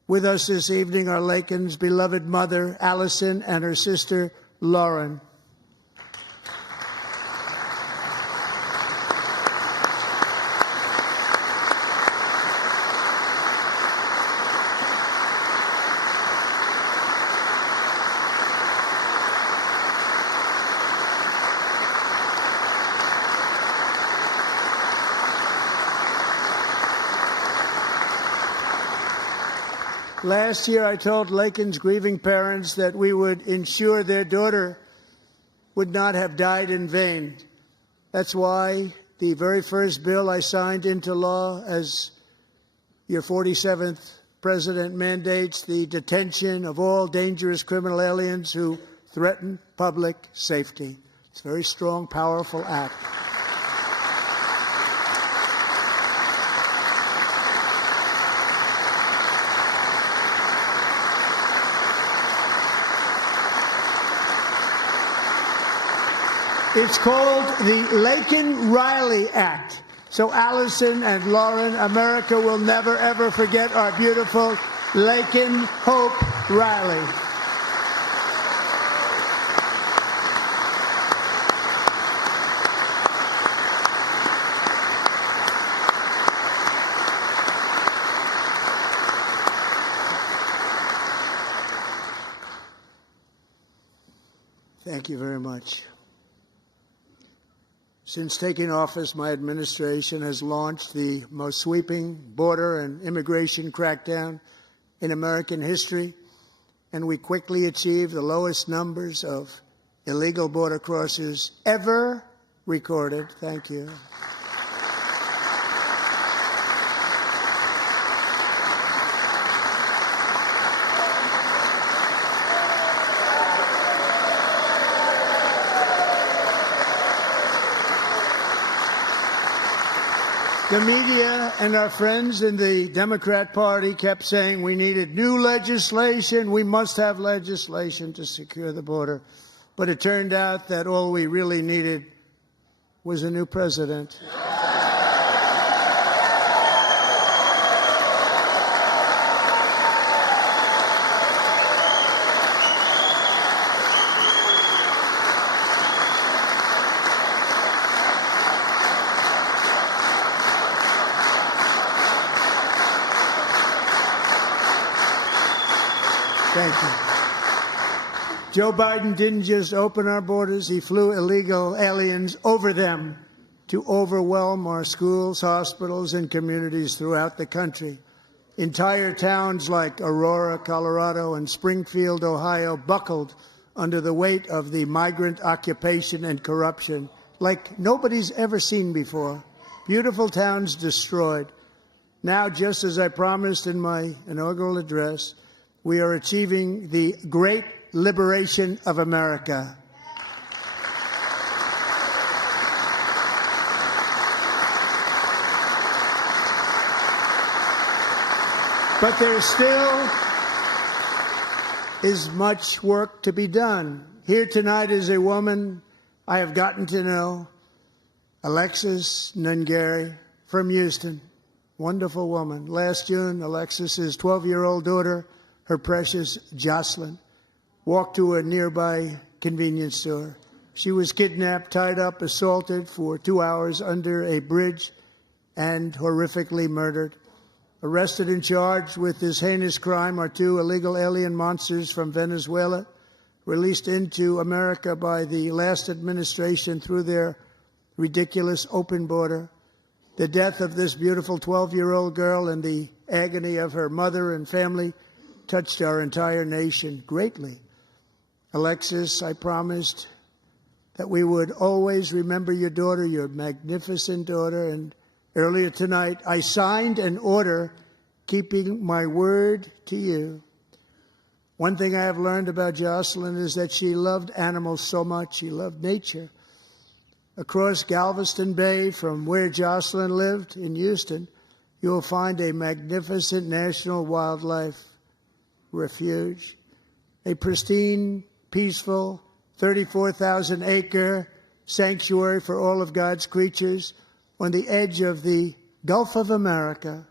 With us this evening are Laken's beloved mother, Allison, and her sister, Lauren. Last year, I told Laken's grieving parents that we would ensure their daughter would not have died in vain. That's why the very first bill I signed into law as your 47th president mandates the detention of all dangerous criminal aliens who threaten public safety. It's a very strong, powerful act. It's called the Laken-Riley Act. So Allison and Lauren, America will never, ever forget our beautiful Laken Hope Riley. Thank you very much. Since taking office, my administration has launched the most sweeping border and immigration crackdown in American history, and we quickly achieved the lowest numbers of illegal border crossers ever recorded. Thank you. The media and our friends in the Democrat Party kept saying we needed new legislation. We must have legislation to secure the border. But it turned out that all we really needed was a new president. Thank you. Joe Biden didn't just open our borders, he flew illegal aliens over them to overwhelm our schools, hospitals, and communities throughout the country. Entire towns like Aurora, Colorado, and Springfield, Ohio, buckled under the weight of the migrant occupation and corruption like nobody's ever seen before. Beautiful towns destroyed. Now, just as I promised in my inaugural address, we are achieving the great liberation of America. But there still is much work to be done. Here tonight is a woman I have gotten to know, Alexis Nungary from Houston. Wonderful woman. Last June, Alexis's 12-year-old daughter, her precious Jocelyn, walked to a nearby convenience store. She was kidnapped, tied up, assaulted for 2 hours under a bridge, and horrifically murdered. Arrested and charged with this heinous crime are 2 illegal alien monsters from Venezuela, released into America by the last administration through their ridiculous open border. The death of this beautiful 12-year-old girl and the agony of her mother and family touched our entire nation greatly. Alexis, I promised that we would always remember your daughter, your magnificent daughter, and earlier tonight, I signed an order keeping my word to you. One thing I have learned about Jocelyn is that she loved animals so much. She loved nature. Across Galveston Bay, from where Jocelyn lived in Houston, you will find a magnificent national wildlife refuge, a pristine, peaceful, 34,000-acre sanctuary for all of God's creatures on the edge of the Gulf of America.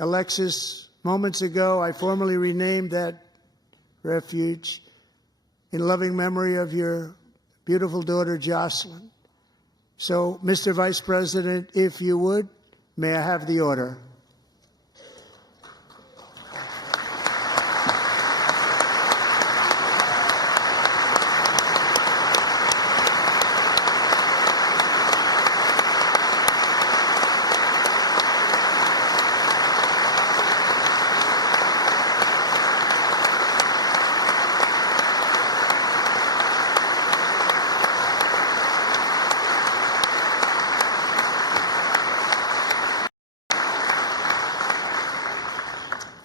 Alexis, moments ago, I formally renamed that refuge in loving memory of your beautiful daughter, Jocelyn. So, Mr. Vice President, if you would, may I have the order?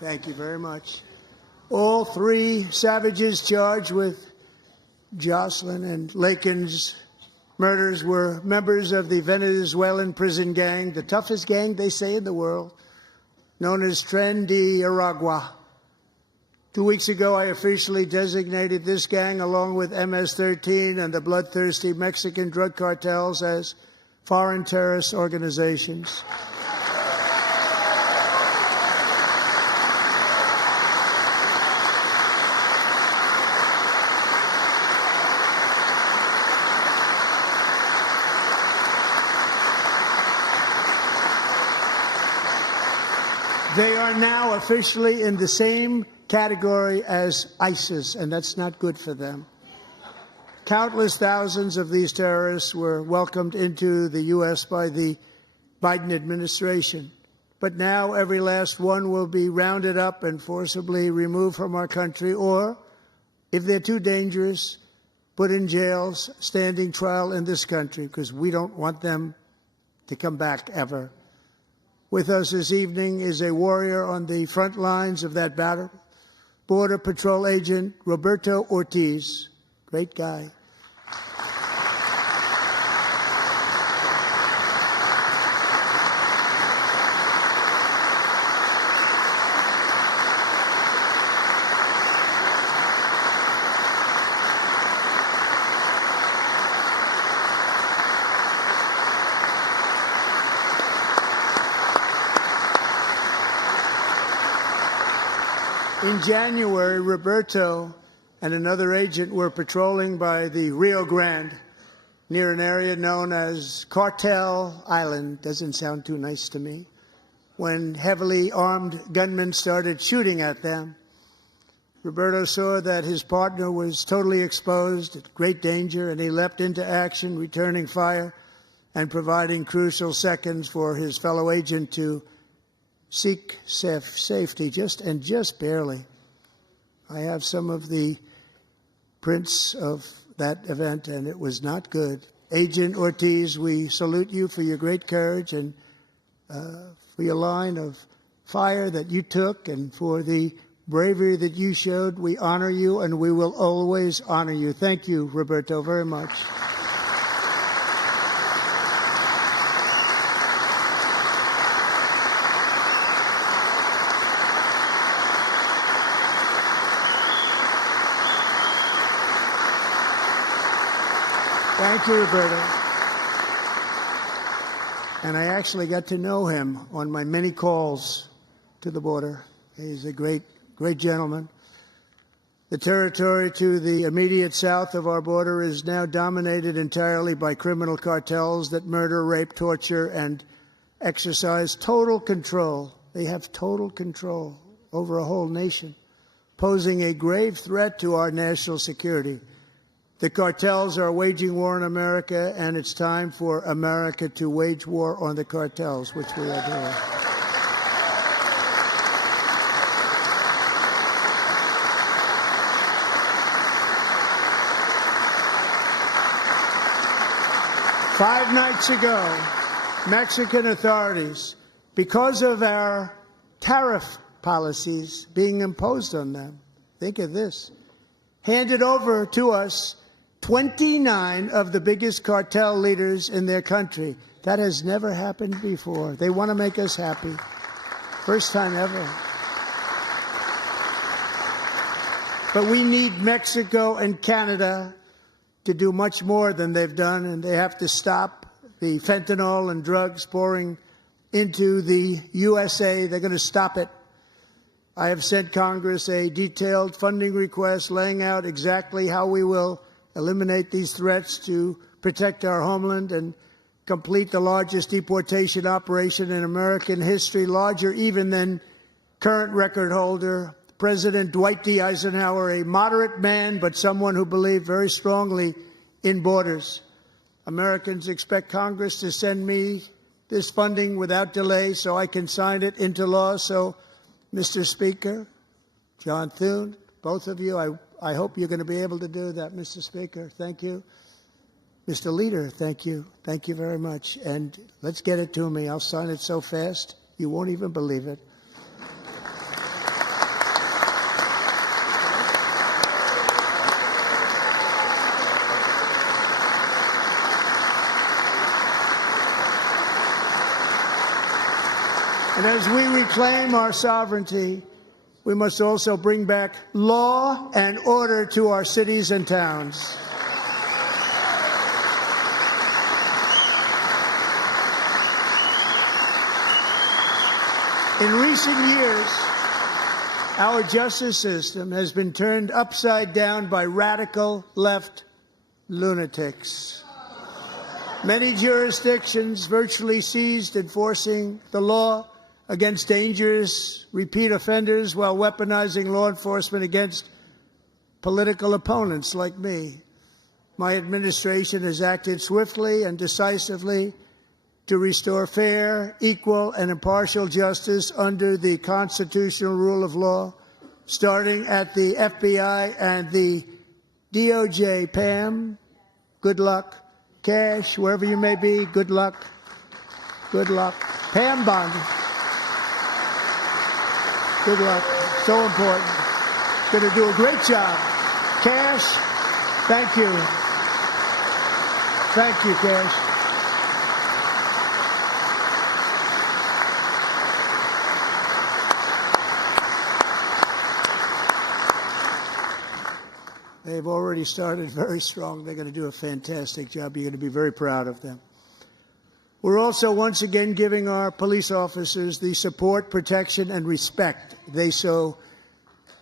Thank you very much. All 3 savages charged with Jocelyn and Lakin's murders were members of the Venezuelan prison gang, the toughest gang, they say, in the world, known as Tren de Aragua. 2 weeks ago, I officially designated this gang, along with MS-13 and the bloodthirsty Mexican drug cartels, as foreign terrorist organizations. They are now officially in the same category as ISIS, and that's not good for them. Countless thousands of these terrorists were welcomed into the U.S. by the Biden administration. But now every last one will be rounded up and forcibly removed from our country, or, if they're too dangerous, put in jails, standing trial in this country, because we don't want them to come back ever. With us this evening is a warrior on the front lines of that battle, Border Patrol Agent Roberto Ortiz. Great guy. In January, Roberto and another agent were patrolling by the Rio Grande near an area known as Cartel Island. Doesn't sound too nice to me. When heavily armed gunmen started shooting at them, Roberto saw that his partner was totally exposed, at great danger, and he leapt into action, returning fire and providing crucial seconds for his fellow agent to seek safety, just barely. I have some of the prints of that event, and it was not good. Agent Ortiz, we salute you for your great courage and for your line of fire that you took, and for the bravery that you showed. We honor you, and we will always honor you. Thank you, Roberto, very much. Thank you, Roberto. And I actually got to know him on my many calls to the border. He's a great gentleman. The territory to the immediate south of our border is now dominated entirely by criminal cartels that murder, rape, torture, and exercise total control. They have total control over a whole nation, posing a grave threat to our national security. The cartels are waging war in America, and it's time for America to wage war on the cartels, which we are doing. Five nights ago, Mexican authorities, because of our tariff policies being imposed on them, think of this, handed over to us 29 of the biggest cartel leaders in their country. That has never happened before. They want to make us happy. First time ever. But we need Mexico and Canada to do much more than they've done, and they have to stop the fentanyl and drugs pouring into the USA. They're going to stop it. I have sent Congress a detailed funding request laying out exactly how we will eliminate these threats to protect our homeland and complete the largest deportation operation in American history, larger even than current record holder, President Dwight D. Eisenhower, a moderate man, but someone who believed very strongly in borders. Americans expect Congress to send me this funding without delay so I can sign it into law. So, Mr. Speaker, John Thune, both of you, I hope you're going to be able to do that, Mr. Speaker. Thank you. Mr. Leader, thank you. Thank you very much. And let's get it to me. I'll sign it so fast, you won't even believe it. And as we reclaim our sovereignty, we must also bring back law and order to our cities and towns. In recent years, our justice system has been turned upside down by radical left lunatics. Many jurisdictions virtually ceased enforcing the law against dangerous repeat offenders while weaponizing law enforcement against political opponents like me. My administration has acted swiftly and decisively to restore fair, equal, and impartial justice under the constitutional rule of law, starting at the FBI and the DOJ. Pam, good luck. Cash, wherever you may be, good luck. Good luck. Pam Bondi. Good luck. So important. Going to do a great job. Cash, thank you. Thank you, Cash. They've already started very strong. They're going to do a fantastic job. You're going to be very proud of them. We're also once again giving our police officers the support, protection, and respect they so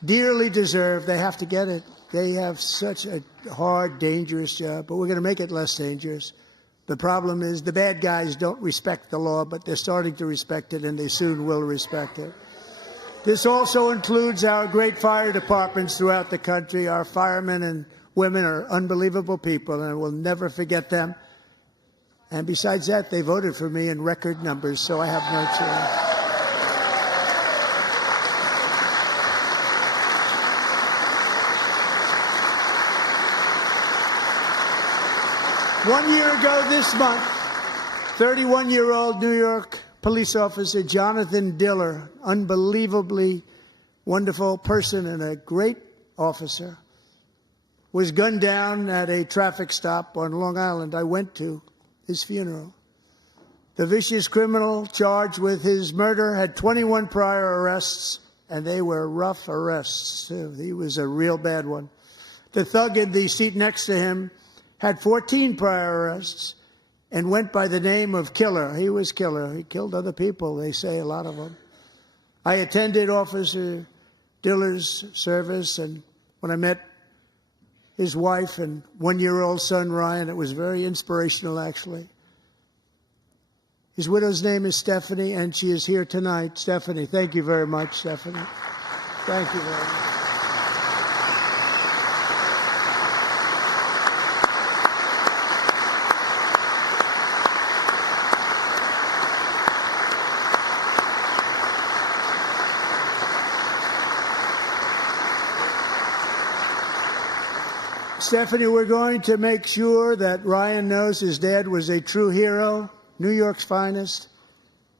dearly deserve. They have to get it. They have such a hard, dangerous job, but we're going to make it less dangerous. The problem is the bad guys don't respect the law, but they're starting to respect it, and they soon will respect it. This also includes our great fire departments throughout the country. Our firemen and women are unbelievable people, and we'll never forget them. And besides that, they voted for me in record numbers, so I have no choice. One year ago this month, 31-year-old New York police officer Jonathan Diller unbelievably wonderful person and a great officer, was gunned down at a traffic stop on Long Island. I went to his funeral. The vicious criminal charged with his murder had 21 prior arrests, and they were rough arrests, too. He was a real bad one. The thug in the seat next to him had 14 prior arrests and went by the name of Killer. He was Killer. He killed other people, they say, a lot of them. I attended Officer Diller's service, and when I met his wife and one-year-old son, Ryan, it was very inspirational, actually. His widow's name is Stephanie, and she is here tonight. Stephanie, thank you very much, Stephanie. Thank you very much. Stephanie, we're going to make sure that Ryan knows his dad was a true hero, New York's finest,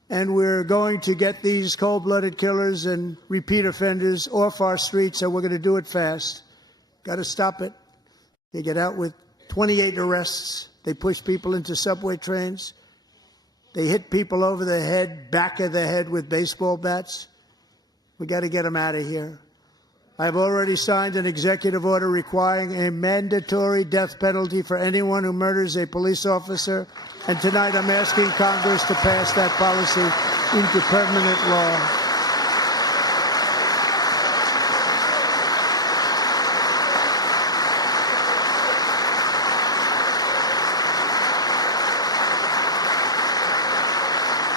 and we're going to get these cold-blooded killers and repeat offenders off our streets, and we're going to do it fast. Got to stop it. They get out with 28 arrests. They push people into subway trains. They hit people over the head, back of the head with baseball bats. We got to get them out of here. I've already signed an executive order requiring a mandatory death penalty for anyone who murders a police officer, and tonight I'm asking Congress to pass that policy into permanent law.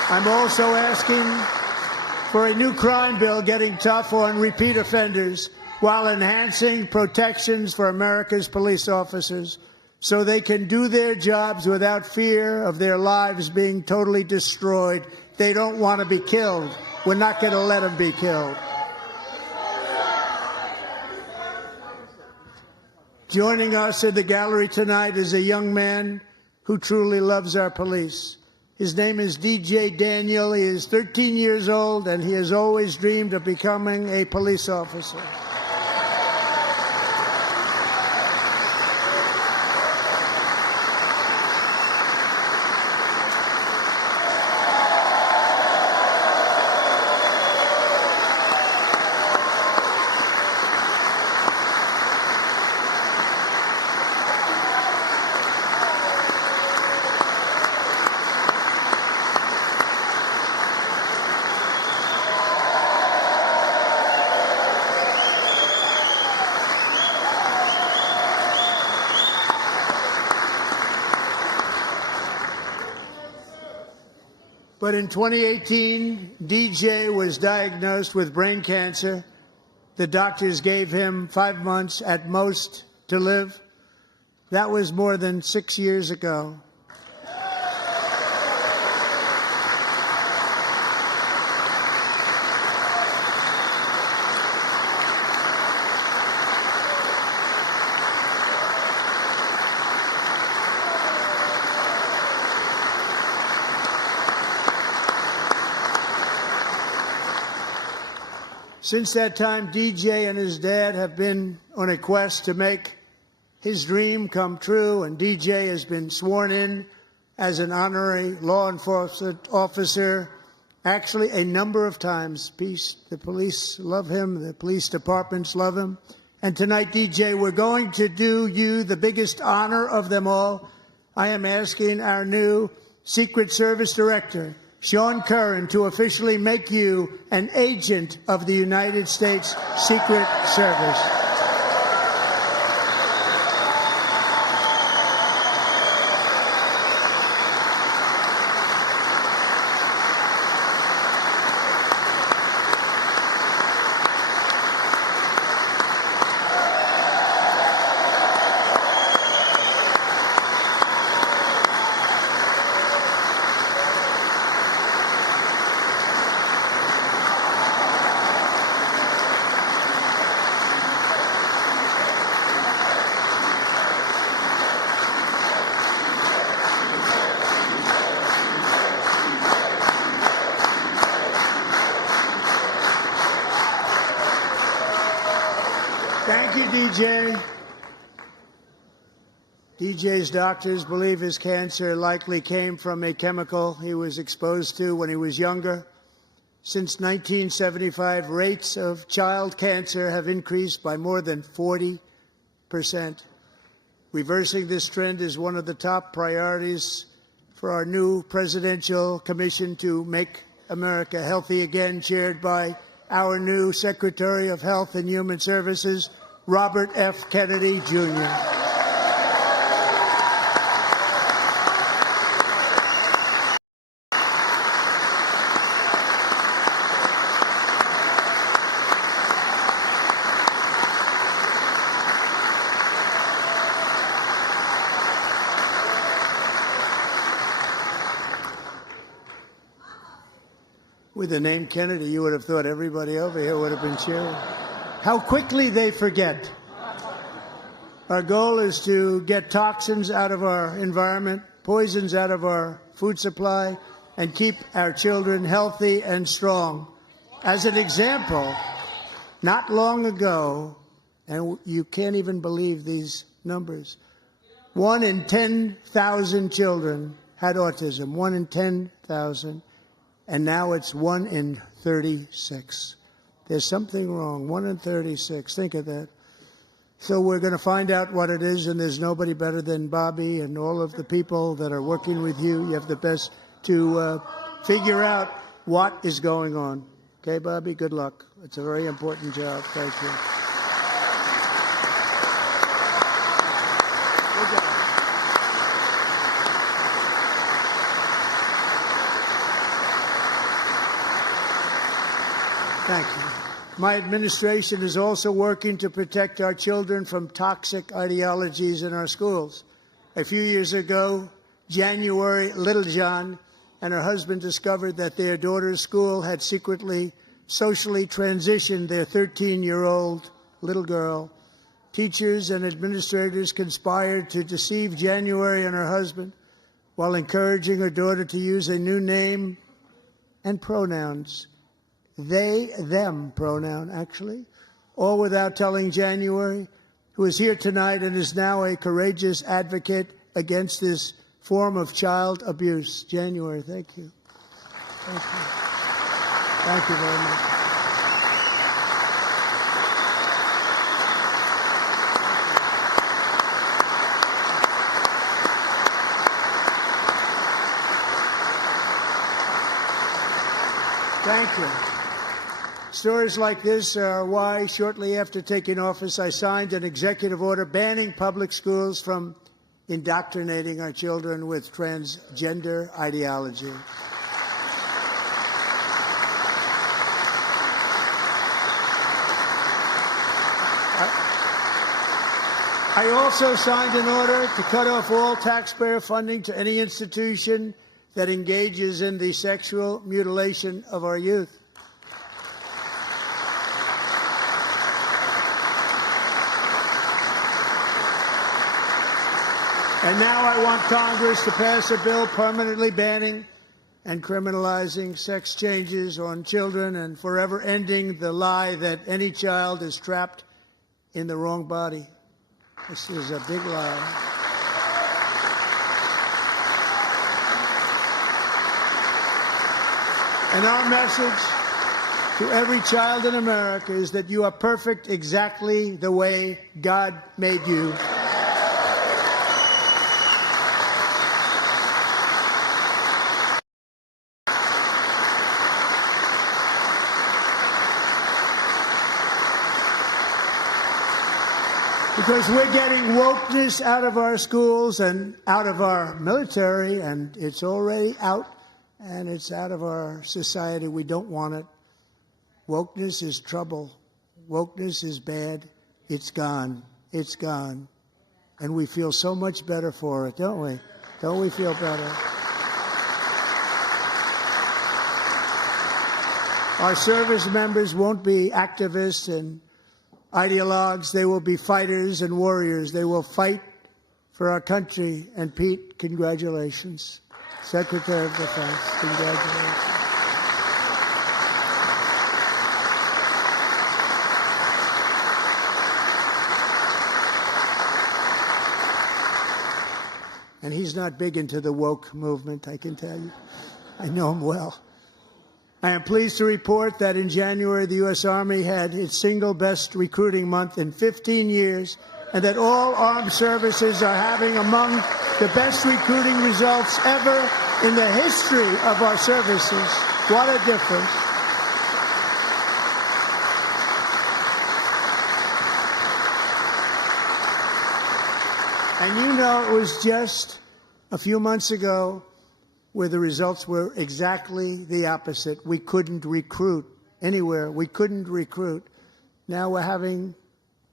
I'm also asking for a new crime bill getting tough on repeat offenders while enhancing protections for America's police officers so they can do their jobs without fear of their lives being totally destroyed. They don't want to be killed. We're not going to let them be killed. Joining us in the gallery tonight is a young man who truly loves our police. His name is DJ Daniel. He is 13 years old, and he has always dreamed of becoming a police officer. But in 2018, DJ was diagnosed with brain cancer. The doctors gave him 5 months at most to live. That was more than 6 years ago. Since that time, DJ and his dad have been on a quest to make his dream come true, and DJ has been sworn in as an honorary law enforcement officer, actually a number of times. The police love him, the police departments love him. And tonight, DJ, we're going to do you the biggest honor of them all. I am asking our new Secret Service Director, Sean Curran, to officially make you an agent of the United States Secret Service. DJ. DJ's doctors believe his cancer likely came from a chemical he was exposed to when he was younger. Since 1975, rates of child cancer have increased by more than 40%. Reversing this trend is one of the top priorities for our new presidential commission to make America healthy again, chaired by our new Secretary of Health and Human Services, Robert F. Kennedy, Jr. With the name Kennedy, you would have thought everybody over here would have been cheering. How quickly they forget. Our goal is to get toxins out of our environment, poisons out of our food supply, and keep our children healthy and strong. As an example, not long ago, and you can't even believe these numbers, 1 in 10,000 children had autism, 1 in 10,000. And now it's 1 in 36. There's something wrong. 1 in 36. Think of that. So we're going to find out what it is, and there's nobody better than Bobby and all of the people that are working with you. You have the best to figure out what is going on. Okay, Bobby? Good luck. It's a very important job. Thank you. Thank you. My administration is also working to protect our children from toxic ideologies in our schools. A few years ago, January Littlejohn and her husband discovered that their daughter's school had secretly socially transitioned their 13-year-old little girl. Teachers and administrators conspired to deceive January and her husband while encouraging her daughter to use a new name and pronouns. They, them pronoun, actually, all without telling January, who is here tonight and is now a courageous advocate against this form of child abuse. January, thank you. Thank you. Thank you very much. Thank you. Stories like this are why, shortly after taking office, I signed an executive order banning public schools from indoctrinating our children with transgender ideology. I also signed an order to cut off all taxpayer funding to any institution that engages in the sexual mutilation of our youth. And now I want Congress to pass a bill permanently banning and criminalizing sex changes on children and forever ending the lie that any child is trapped in the wrong body. This is a big lie. And our message to every child in America is that you are perfect exactly the way God made you. Because we're getting wokeness out of our schools and out of our military, and it's already out, and it's out of our society. We don't want it. Wokeness is trouble. Wokeness is bad. It's gone. It's gone. And we feel so much better for it, don't we? Don't we feel better? Our service members won't be activists and ideologues. They will be fighters and warriors. They will fight for our country. And Pete, congratulations. Secretary of Defense, congratulations. And he's not big into the woke movement, I can tell you. I know him well. I am pleased to report that in January, the U.S. Army had its single best recruiting month in 15 years, and that all armed services are having among the best recruiting results ever in the history of our services. What a difference. And you know, it was just a few months ago where the results were exactly the opposite. We couldn't recruit anywhere. We couldn't recruit. Now we're having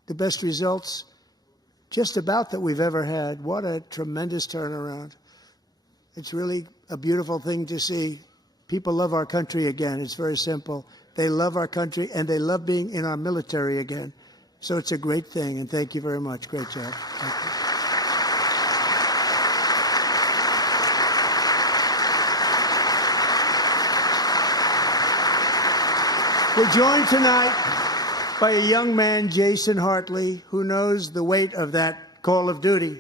the best results just about that we've ever had. What a tremendous turnaround. It's really a beautiful thing to see. People love our country again. It's very simple. They love our country, and they love being in our military again. So it's a great thing, and thank you very much. Great job. Thank you. We're joined tonight by a young man, Jason Hartley, who knows the weight of that call of duty.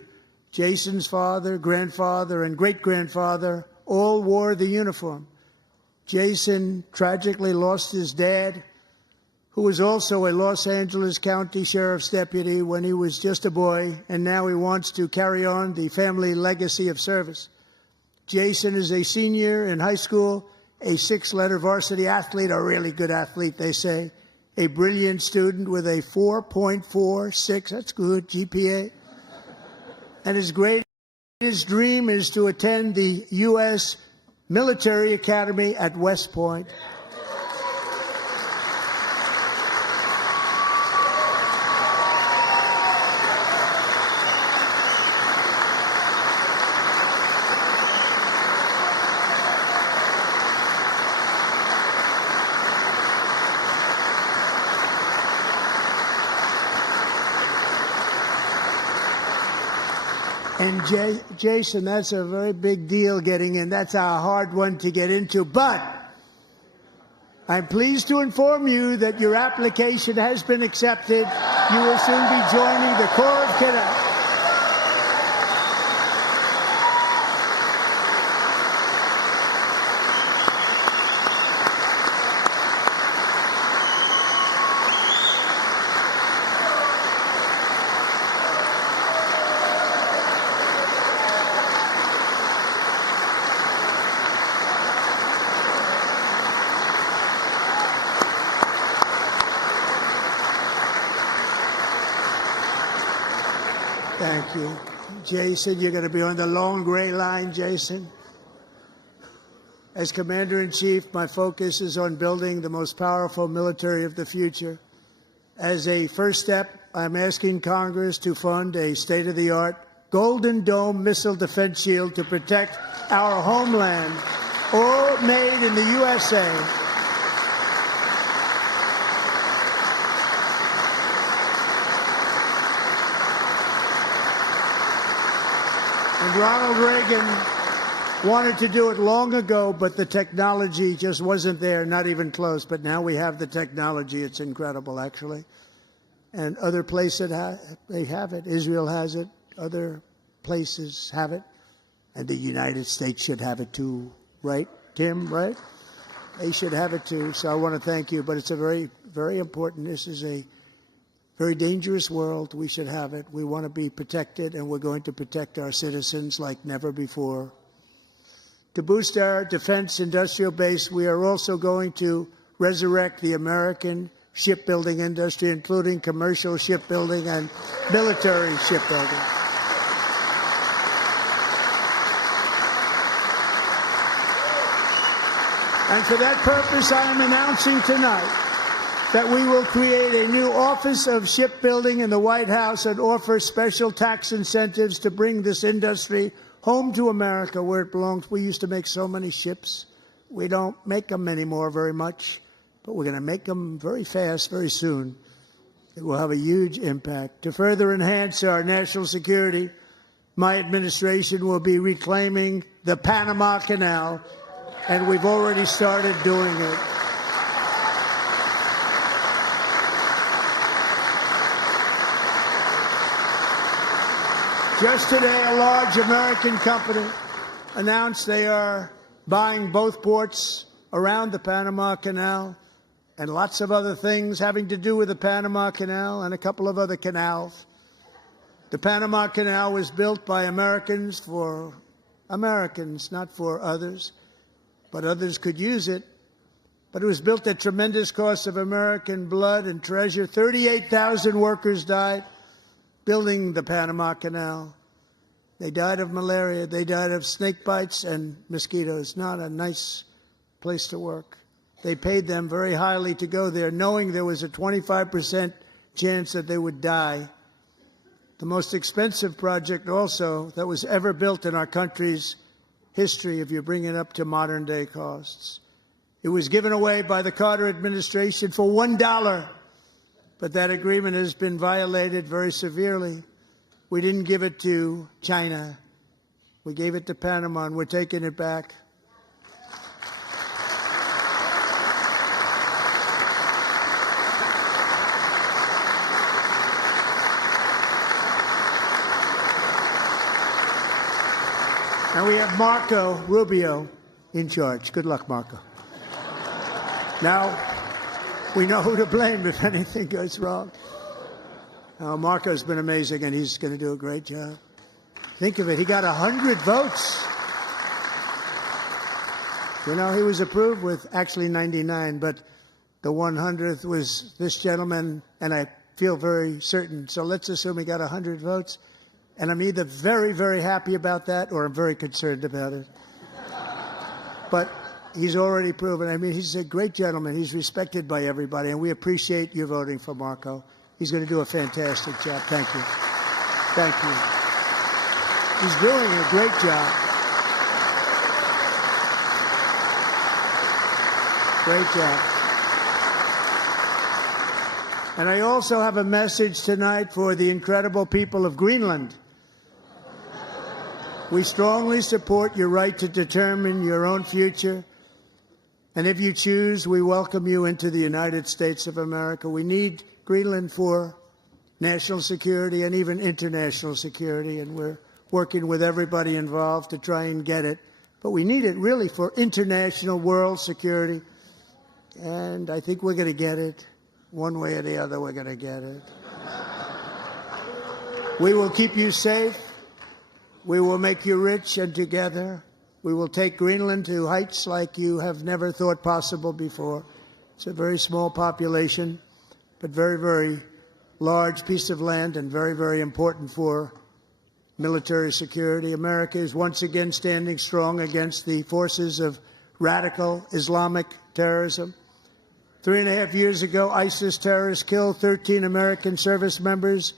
Jason's father, grandfather, and great-grandfather all wore the uniform. Jason tragically lost his dad, who was also a Los Angeles County Sheriff's deputy when he was just a boy, and now he wants to carry on the family legacy of service. Jason is a senior in high school, a 6-letter varsity athlete, a really good athlete, they say, a brilliant student with a 4.46, that's good, GPA. And his greatest dream is to attend the U.S. Military Academy at West Point. And Jason, that's a very big deal getting in. That's a hard one to get into. But I'm pleased to inform you that your application has been accepted. You will soon be joining the Corps of Cadets. Thank you. Jason, you're going to be on the long gray line, Jason. As Commander-in-Chief, my focus is on building the most powerful military of the future. As a first step, I'm asking Congress to fund a state-of-the-art Golden Dome missile defense shield to protect our homeland, all made in the USA. And Ronald Reagan wanted to do it long ago, but the technology just wasn't there, not even close. But now we have the technology. It's incredible, actually. And other places, they have it. Israel has it. Other places have it. And the United States should have it too, right, Tim, right? They should have it too. So I want to thank you. But it's a very, very important. This is a very dangerous world. We should have it. We want to be protected, and we're going to protect our citizens like never before. To boost our defense industrial base, we are also going to resurrect the American shipbuilding industry, including commercial shipbuilding and military shipbuilding. And for that purpose, I am announcing tonight that we will create a new Office of Shipbuilding in the White House and offer special tax incentives to bring this industry home to America where it belongs. We used to make so many ships. We don't make them anymore very much, but we're going to make them very fast, very soon. It will have a huge impact. To further enhance our national security, my administration will be reclaiming the Panama Canal, and we've already started doing it. Just today, a large American company announced they are buying both ports around the Panama Canal and lots of other things having to do with the Panama Canal and a couple of other canals. The Panama Canal was built by Americans for Americans, not for others, but others could use it. But it was built at tremendous cost of American blood and treasure. 38,000 workers died building the Panama Canal. They died of malaria. They died of snake bites and mosquitoes. Not a nice place to work. They paid them very highly to go there, knowing there was a 25% chance that they would die. The most expensive project also that was ever built in our country's history, if you bring it up to modern day costs. It was given away by the Carter administration for $1, but that agreement has been violated very severely. We didn't give it to China. We gave it to Panama, and we're taking it back. And we have Marco Rubio in charge. Good luck, Marco. Now, we know who to blame if anything goes wrong. Marco's been amazing, and he's going to do a great job. Think of it. He got 100 votes. You know, he was approved with actually 99, but the 100th was this gentleman, and I feel very certain. So let's assume he got 100 votes. And I'm either very, very happy about that or I'm very concerned about it. But he's already proven. I mean, he's a great gentleman. He's respected by everybody, and we appreciate you voting for Marco. He's going to do a fantastic job. Thank you. Thank you. He's doing a great job. Great job. And I also have a message tonight for the incredible people of Greenland. We strongly support your right to determine your own future. And if you choose, we welcome you into the United States of America. We need Greenland for national security and even international security, and we're working with everybody involved to try and get it. But we need it really for international world security, and I think we're going to get it. One way or the other, we're going to get it. We will keep you safe. We will make you rich, and together we will take Greenland to heights like you have never thought possible before. It's a very small population, but very, very large piece of land and very, very important for military security. America is once again standing strong against the forces of radical Islamic terrorism. 3.5 years ago, ISIS terrorists killed 13 American service members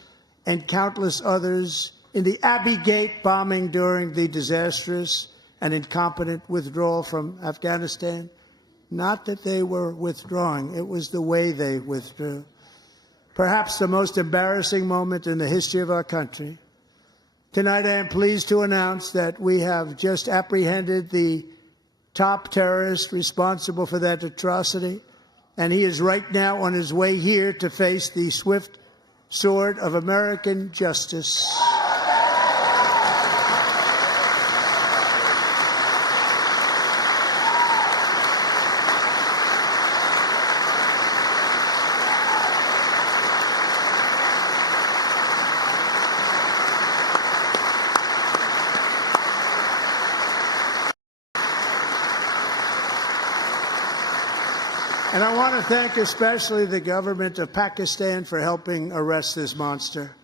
and countless others in the Abbey Gate bombing during the disastrous and incompetent withdrawal from Afghanistan. Not that they were withdrawing, it was the way they withdrew. Perhaps the most embarrassing moment in the history of our country. Tonight, I am pleased to announce that we have just apprehended the top terrorist responsible for that atrocity, and he is right now on his way here to face the swift sword of American justice. And I want to thank especially the government of Pakistan for helping arrest this monster.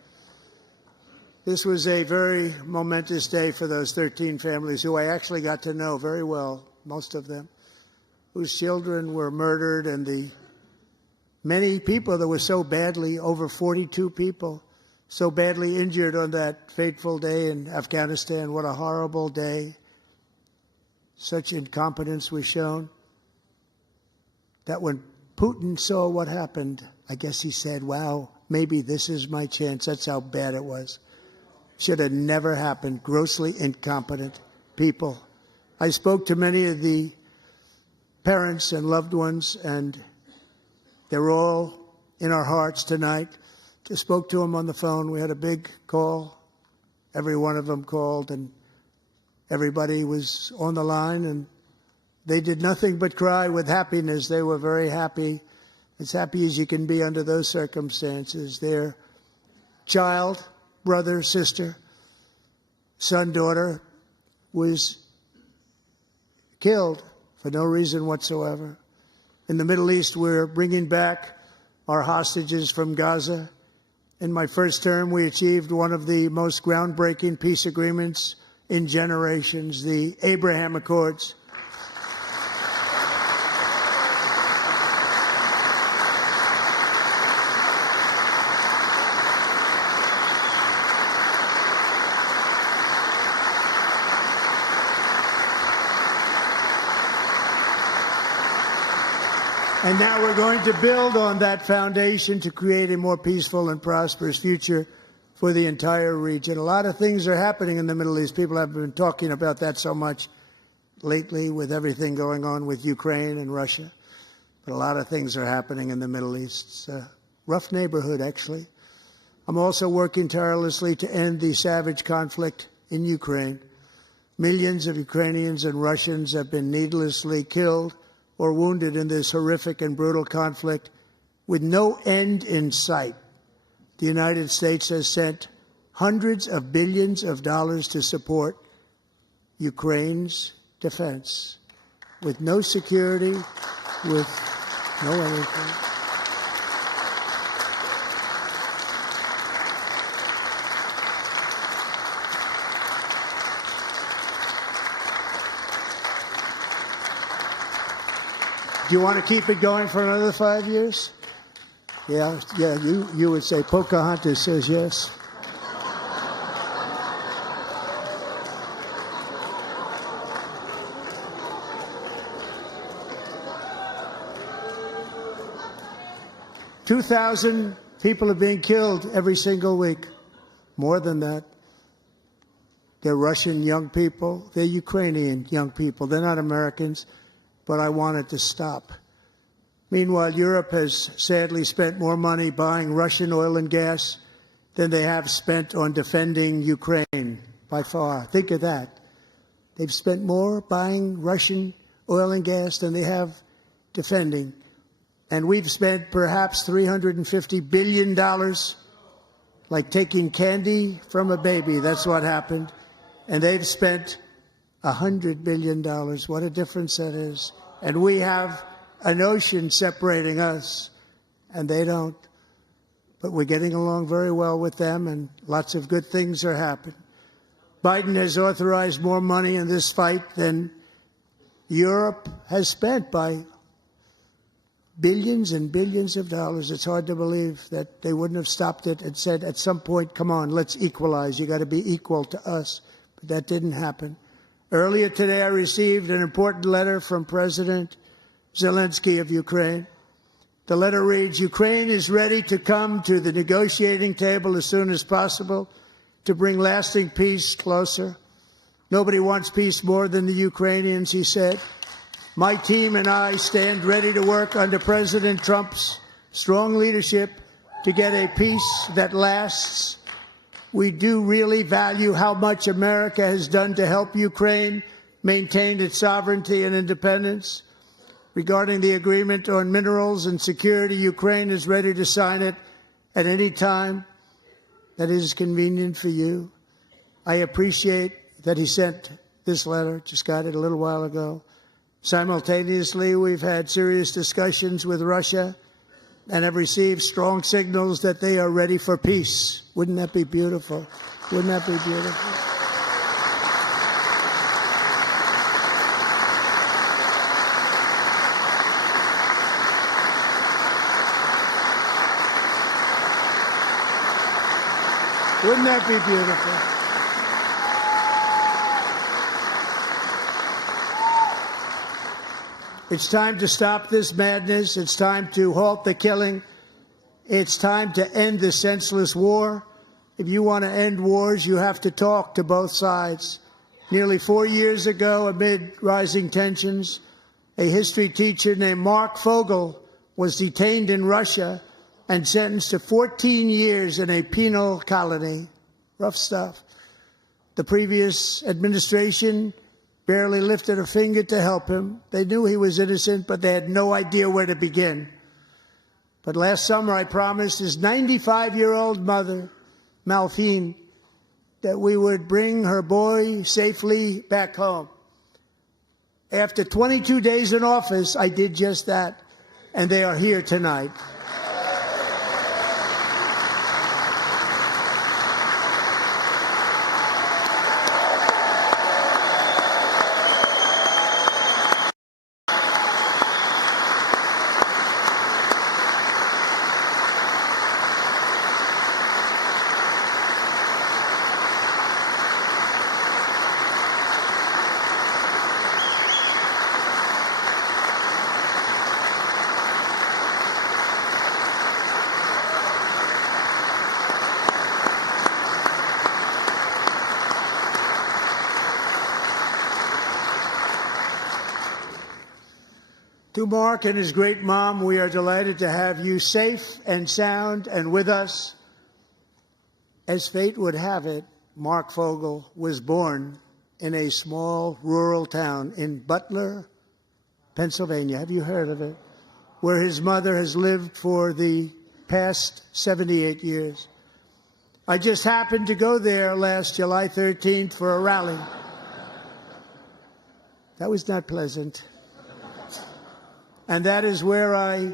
This was a very momentous day for those 13 families who I actually got to know very well, most of them, whose children were murdered, and the many people that were so badly, over 42 people, so badly injured on that fateful day in Afghanistan. What a horrible day. Such incompetence was shown. That when Putin saw what happened, I guess he said, wow, maybe this is my chance. That's how bad it was. Should have never happened. Grossly incompetent people. I spoke to many of the parents and loved ones, and they're all in our hearts tonight. Just spoke to them on the phone. We had a big call every one of them called, and everybody was on the line, and they did nothing but cry with happiness. They were very happy, as happy as you can be under those circumstances. Their child, brother, sister, son, daughter was killed for no reason whatsoever. In the Middle East, we're bringing back our hostages from Gaza. In my first term, we achieved one of the most groundbreaking peace agreements in generations, the Abraham Accords. And now we're going to build on that foundation to create a more peaceful and prosperous future for the entire region. A lot of things are happening in the Middle East. People have been talking about that so much lately with everything going on with Ukraine and Russia. But a lot of things are happening in the Middle East. It's a rough neighborhood, actually. I'm also working tirelessly to end the savage conflict in Ukraine. Millions of Ukrainians and Russians have been needlessly killed or wounded in this horrific and brutal conflict with no end in sight. The United States has sent hundreds of billions of dollars to support Ukraine's defense with no security, with no anything. Do you want to keep it going for another 5 years? Yeah, you would say Pocahontas says yes. $2,000 people are being killed every single week. More than that. They're Russian young people. They're Ukrainian young people. They're not Americans. But I want it to stop. Meanwhile, Europe has sadly spent more money buying Russian oil and gas than they have spent on defending Ukraine, by far. Think of that. They've spent more buying Russian oil and gas than they have defending. And we've spent perhaps $350 billion, like taking candy from a baby. That's what happened. And they've spent $100 billion. What a difference that is. And we have an ocean separating us, and they don't. But we're getting along very well with them, and lots of good things are happening. Biden has authorized more money in this fight than Europe has spent, by billions and billions of dollars. It's hard to believe that they wouldn't have stopped it and said at some point, come on, let's equalize. You got to be equal to us. But that didn't happen. Earlier today, I received an important letter from President Zelensky of Ukraine. The letter reads, Ukraine is ready to come to the negotiating table as soon as possible to bring lasting peace closer. Nobody wants peace more than the Ukrainians, he said. My team and I stand ready to work under President Trump's strong leadership to get a peace that lasts. We do really value how much America has done to help Ukraine maintain its sovereignty and independence. Regarding the agreement on minerals and security, Ukraine is ready to sign it at any time that is convenient for you. I appreciate that he sent this letter, just got it a little while ago. Simultaneously, we've had serious discussions with Russia and have received strong signals that they are ready for peace. Wouldn't that be beautiful? Wouldn't that be beautiful? Wouldn't that be beautiful? It's time to stop this madness. It's time to halt the killing. It's time to end this senseless war. If you want to end wars, you have to talk to both sides. Nearly 4 years ago, amid rising tensions, a history teacher named Mark Fogel was detained in Russia and sentenced to 14 years in a penal colony. Rough stuff. The previous administration barely lifted a finger to help him. They knew he was innocent, but they had no idea where to begin. But last summer, I promised his 95-year-old mother, Malphine, that we would bring her boy safely back home. After 22 days in office, I did just that, and they are here tonight. To Mark and his great mom, we are delighted to have you safe and sound and with us. As fate would have it, Mark Fogel was born in a small rural town in Butler, Pennsylvania. Have you heard of it? Where his mother has lived for the past 78 years. I just happened to go there last July 13th for a rally. That was not pleasant. And that is where I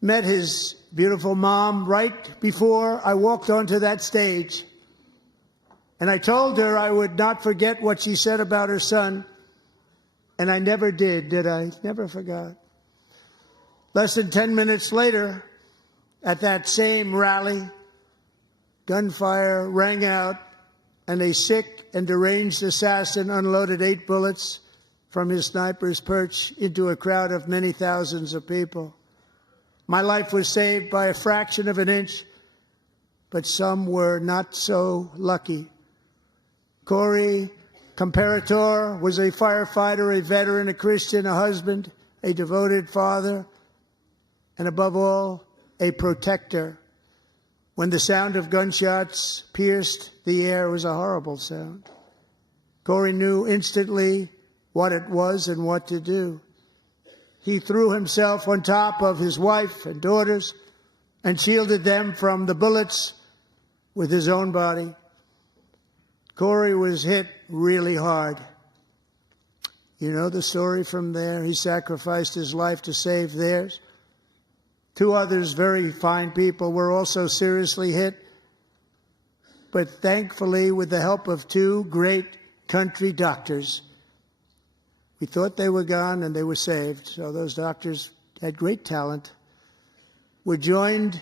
met his beautiful mom right before I walked onto that stage. And I told her I would not forget what she said about her son. And I never did I? Never forgot. Less than 10 minutes later, at that same rally, gunfire rang out, and a sick and deranged assassin unloaded 8 bullets from his sniper's perch into a crowd of many thousands of people. My life was saved by a fraction of an inch, but some were not so lucky. Corey Comparator was a firefighter, a veteran, a Christian, a husband, a devoted father, and above all, a protector. When the sound of gunshots pierced the air, it was a horrible sound. Corey knew instantly what it was and what to do. He threw himself on top of his wife and daughters and shielded them from the bullets with his own body. Corey was hit really hard. You know the story from there. He sacrificed his life to save theirs. 2 others, very fine people, were also seriously hit. But thankfully, with the help of 2 great country doctors, we thought they were gone, and they were saved. So those doctors had great talent. We're joined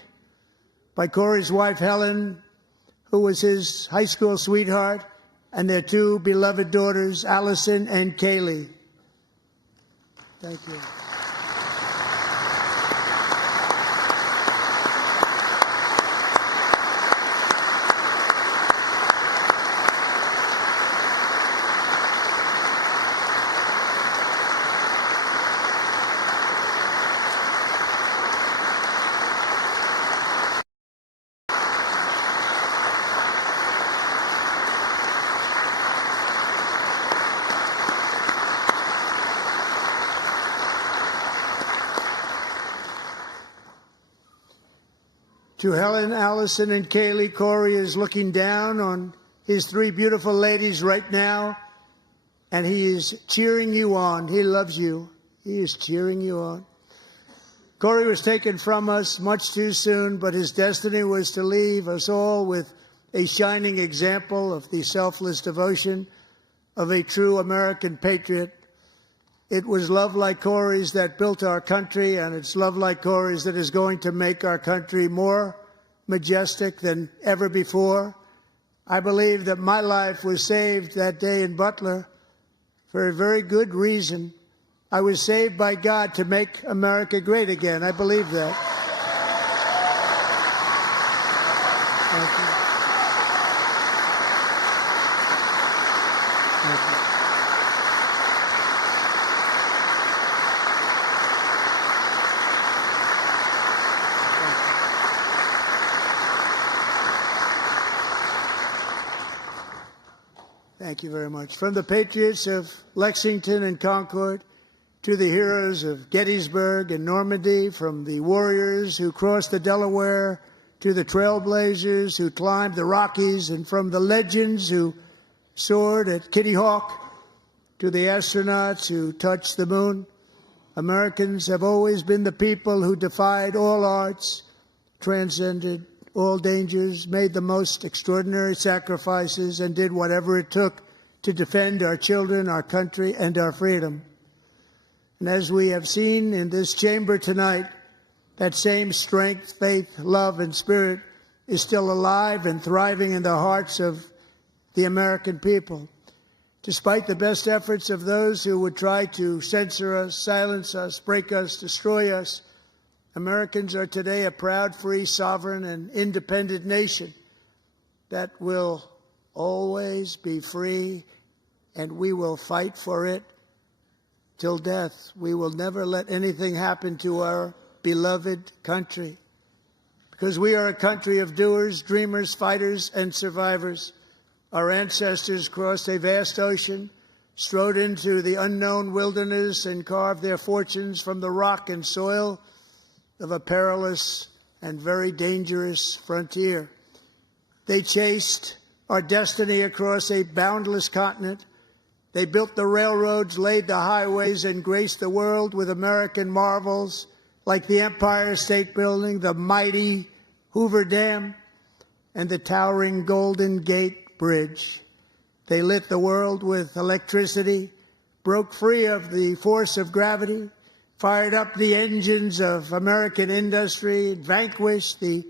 by Corey's wife, Helen, who was his high school sweetheart, and their 2 beloved daughters, Allison and Kaylee. Thank you. To Helen, Allison, and Kaylee, Corey is looking down on his 3 beautiful ladies right now, and he is cheering you on. He loves you. He is cheering you on. Corey was taken from us much too soon, but his destiny was to leave us all with a shining example of the selfless devotion of a true American patriot. It was love like Corey's that built our country, and it's love like Corey's that is going to make our country more majestic than ever before. I believe that my life was saved that day in Butler for a very good reason. I was saved by God to make America great again. I believe that. Thank you. Thank you. Thank you very much. From the patriots of Lexington and Concord to the heroes of Gettysburg and Normandy, from the warriors who crossed the Delaware to the trailblazers who climbed the Rockies, and from the legends who soared at Kitty Hawk to the astronauts who touched the moon, Americans have always been the people who defied all odds, transcended all dangers, made the most extraordinary sacrifices, and did whatever it took to defend our children, our country, and our freedom. And as we have seen in this chamber tonight, that same strength, faith, love, and spirit is still alive and thriving in the hearts of the American people. Despite the best efforts of those who would try to censor us, silence us, break us, destroy us, Americans are today a proud, free, sovereign, and independent nation that will always be free, and we will fight for it till death. We will never let anything happen to our beloved country, because we are a country of doers, dreamers, fighters, and survivors. Our ancestors crossed a vast ocean, strode into the unknown wilderness, and carved their fortunes from the rock and soil of a perilous and very dangerous frontier. They chased our destiny across a boundless continent. They built the railroads, laid the highways, and graced the world with American marvels like the Empire State Building, the mighty Hoover Dam, and the towering Golden Gate Bridge. They lit the world with electricity, broke free of the force of gravity, fired up the engines of American industry, vanquished the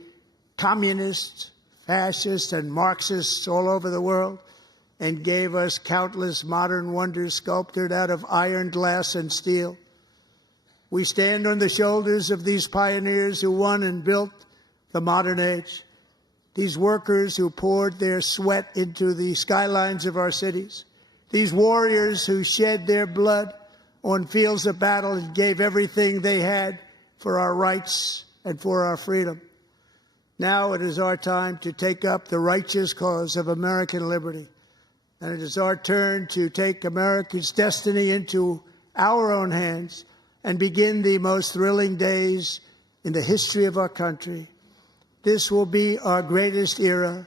communists, fascists, and Marxists all over the world, and gave us countless modern wonders sculptured out of iron, glass, and steel. We stand on the shoulders of these pioneers who won and built the modern age, these workers who poured their sweat into the skylines of our cities, these warriors who shed their blood on fields of battle and gave everything they had for our rights and for our freedom. Now it is our time to take up the righteous cause of American liberty. And it is our turn to take America's destiny into our own hands and begin the most thrilling days in the history of our country. This will be our greatest era.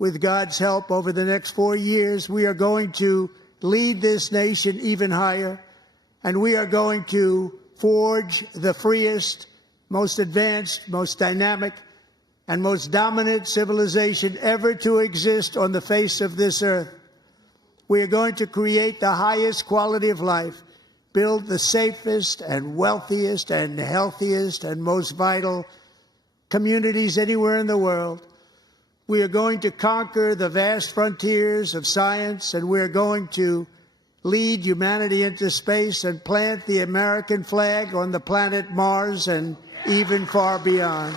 With God's help, over the next 4 years, we are going to lead this nation even higher, and we are going to forge the freest, most advanced, most dynamic, and most dominant civilization ever to exist on the face of this earth. We are going to create the highest quality of life, build the safest and wealthiest and healthiest and most vital communities anywhere in the world. We are going to conquer the vast frontiers of science, and we are going to lead humanity into space and plant the American flag on the planet Mars and even far beyond.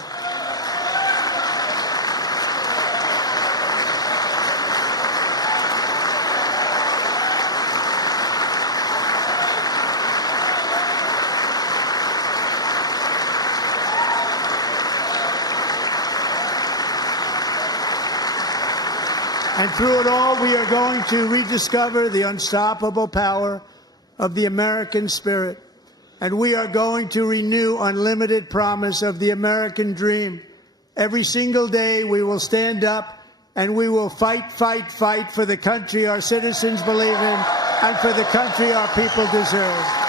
And through it all, we are going to rediscover the unstoppable power of the American spirit. And we are going to renew unlimited promise of the American dream. Every single day, we will stand up and we will fight, fight, fight for the country our citizens believe in and for the country our people deserve.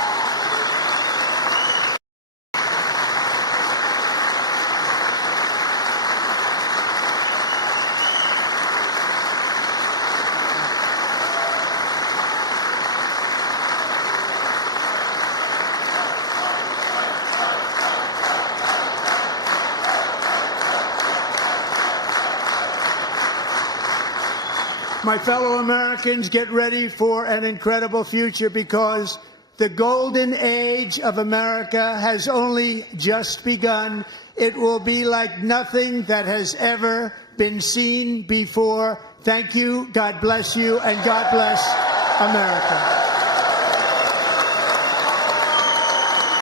My fellow Americans, get ready for an incredible future, because the golden age of America has only just begun. It will be like nothing that has ever been seen before. Thank you, God bless you, and God bless America.